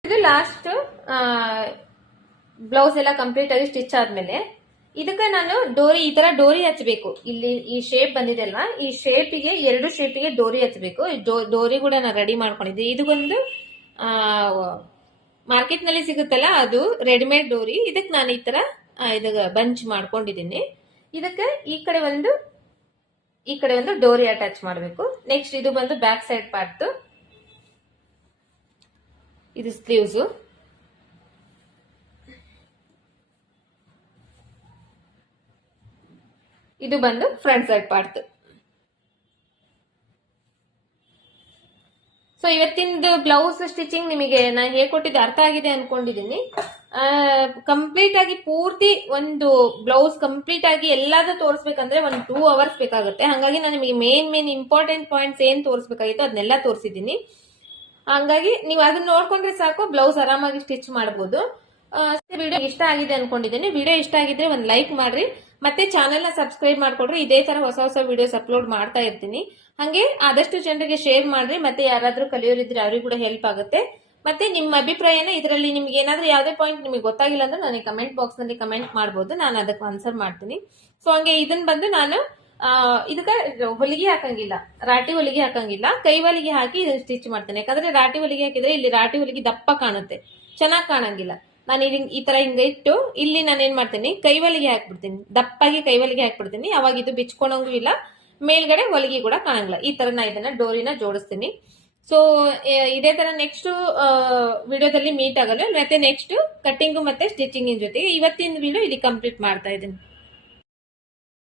ಇದು ಲಾಸ್ಟ್ ಬ್ಲೌಸ್ ಎಲ್ಲ ಕಂಪ್ಲೀಟ್ ಆಗಿ ಸ್ಟಿಚ್ ಆದ್ಮೇಲೆ ಇದಕ್ಕೆ ನಾನು ಡೋರಿ ಈ ತರ ಡೋರಿ ಹಚ್ಚಬೇಕು. ಇಲ್ಲಿ ಈ ಶೇಪ್ ಬಂದಿದೆ ಅಲ್ವಾ, ಈ ಶೇಪಿಗೆ 2 ಶೇಪಿಗೆ ಡೋರಿ ಹಚ್ಚಬೇಕು. ಡೋರಿ ಕೂಡ ನಾನು ರೆಡಿ ಮಾಡ್ಕೊಂಡಿದ್ದೆ. ಇದು ಒಂದು ಮಾರ್ಕೆಟ್ ನಲ್ಲಿ ಸಿಗುತ್ತಲ್ಲ ಅದು ರೆಡಿಮೇಡ್ ಡೋರಿ. ಇದಕ್ಕೆ ನಾನು ಈ ತರ ಬಂಚ್ ಮಾಡ್ಕೊಂಡಿದ್ದೀನಿ. ಇದಕ್ಕೆ ಈ ಕಡೆ ಒಂದು ಡೋರಿ ಅಟ್ಯಾಚ್ ಮಾಡಬೇಕು. ನೆಕ್ಸ್ಟ್ ಇದು ಬಂದು ಬ್ಯಾಕ್ ಸೈಡ್ ಪಾರ್ಟ್, ಇದು ಸ್ಲೀವ್ಸ್. ಇದು ಬಂದು ಫ್ರಂಟ್ ಸೈಡ್ ಪಾರ್ಟ್. ಸೊ ಇವತ್ತಿಂದು ಬ್ಲೌಸ್ ಸ್ಟಿಚಿಂಗ್ ನಿಮಗೆ ನಾನು ಹೇಳ್ಕೊಟ್ಟಿದ್ದು ಅರ್ಥ ಆಗಿದೆ ಅನ್ಕೊಂಡಿದ್ದೀನಿ. ಕಂಪ್ಲೀಟ್ ಆಗಿ ಪೂರ್ತಿ ಒಂದು ಬ್ಲೌಸ್ ಕಂಪ್ಲೀಟ್ ಆಗಿ ಎಲ್ಲಾದ್ರೂ ತೋರಿಸ್ಬೇಕಂದ್ರೆ 2 ಅವರ್ಸ್ ಬೇಕಾಗುತ್ತೆ. ಹಾಗಾಗಿ ನಾನು ನಿಮಗೆ ಮೇನ್ ಇಂಪಾರ್ಟೆಂಟ್ ಪಾಯಿಂಟ್ಸ್ ಏನ್ ತೋರಿಸ್ಬೇಕಾಗಿತ್ತು ಅದನ್ನೆಲ್ಲ ತೋರಿಸಿದ್ದೀನಿ. ಹಂಗಾಗಿ ನೀವು ಅದನ್ನ ನೋಡ್ಕೊಂಡ್ರೆ ಸಾಕು, ಬ್ಲೌಸ್ ಆರಾಮಾಗಿ ಸ್ಟಿಚ್ ಮಾಡಬಹುದು. ವಿಡಿಯೋ ಇಷ್ಟ ಆಗಿದೆ ಅನ್ಕೊಂಡಿದ್ದೀನಿ. ವಿಡಿಯೋ ಇಷ್ಟ ಆಗಿದ್ರೆ ಒಂದು ಲೈಕ್ ಮಾಡ್ರಿ, ಮತ್ತೆ ಚಾನೆಲ್ ನ ಸಬ್ಸ್ಕ್ರೈಬ್ ಮಾಡ್ಕೊಡ್ರಿ. ಇದೇ ತರ ಹೊಸ ವಿಡಿಯೋಸ್ ಅಪ್ಲೋಡ್ ಮಾಡ್ತಾ ಇರ್ತೀನಿ. ಹಂಗೆ ಆದಷ್ಟು ಜನರಿಗೆ ಶೇರ್ ಮಾಡ್ರಿ, ಮತ್ತೆ ಯಾರಾದ್ರೂ ಕಲಿಯೋರಿದ್ರೆ ಅವ್ರಿಗೆ ಕೂಡ ಹೆಲ್ಪ್ ಆಗುತ್ತೆ. ಮತ್ತೆ ನಿಮ್ಮ ಅಭಿಪ್ರಾಯನ ಇದರಲ್ಲಿ ನಿಮ್ಗೆ ಏನಾದ್ರೂ ಯಾವುದೇ ಪಾಯಿಂಟ್ ನಿಮಗೆ ಗೊತ್ತಾಗಿಲ್ಲ ಅಂದ್ರೆ ನನಗೆ ಕಮೆಂಟ್ ಬಾಕ್ಸ್ ನಲ್ಲಿ ಕಮೆಂಟ್ ಮಾಡಬಹುದು, ನಾನು ಅದಕ್ಕೆ ಆನ್ಸರ್ ಮಾಡ್ತೀನಿ. ಸೊ ಹಂಗೆ ಇದನ್ನ ಬಂದು ನಾನು ಇದಕ್ಕೆ ಹೊಲಿಗೆ ಹಾಕಂಗಿಲ್ಲ, ರಾಟಿ ಹೊಲಿಗೆ ಹಾಕಂಗಿಲ್ಲ, ಕೈ ಹೊಲಿಗೆ ಹಾಕಿ ಇದನ್ನ ಸ್ಟಿಚ್ ಮಾಡ್ತೇನೆ. ಯಾಕಂದ್ರೆ ರಾಟಿ ಹೊಲಿಗೆ ಹಾಕಿದ್ರೆ ಇಲ್ಲಿ ರಾಟಿ ಹೊಲಿಗೆ ದಪ್ಪ ಕಾಣುತ್ತೆ, ಚೆನ್ನಾಗಿ ಕಾಣಂಗಿಲ್ಲ. ನಾನು ಈ ತರ ಹಿಂಗ ಇಟ್ಟು ಇಲ್ಲಿ ನಾನು ಏನ್ ಮಾಡ್ತೀನಿ, ಕೈ ಹೊಲಿಗೆ ಹಾಕ್ಬಿಡ್ತೀನಿ, ದಪ್ಪಾಗಿ ಕೈ ಹೊಲಿಗೆ ಹಾಕ್ಬಿಡ್ತೀನಿ. ಅವಾಗ ಇದು ಬಿಚ್ಕೊಳಂಗೂ ಇಲ್ಲ, ಮೇಲ್ಗಡೆ ಹೊಲಿಗೆ ಕೂಡ ಕಾಣಂಗಿಲ್ಲ. ಈ ತರ ನಾ ಇದನ್ನ ಡೋರಿನ ಜೋಡಿಸ್ತೀನಿ. ಸೊ ಇದೇ ತರ ನೆಕ್ಸ್ಟ್ ವಿಡಿಯೋದಲ್ಲಿ ಮೀಟ್ ಆಗಲು, ಮತ್ತೆ ನೆಕ್ಸ್ಟ್ ಕಟ್ಟಿಂಗ್ ಮತ್ತೆ ಸ್ಟಿಚಿಂಗ್ ಜೊತೆಗೆ ಇವತ್ತಿನ ವಿಡಿಯೋ ಇಲ್ಲಿ ಕಂಪ್ಲೀಟ್ ಮಾಡ್ತಾ ಇದ್ದೀನಿ.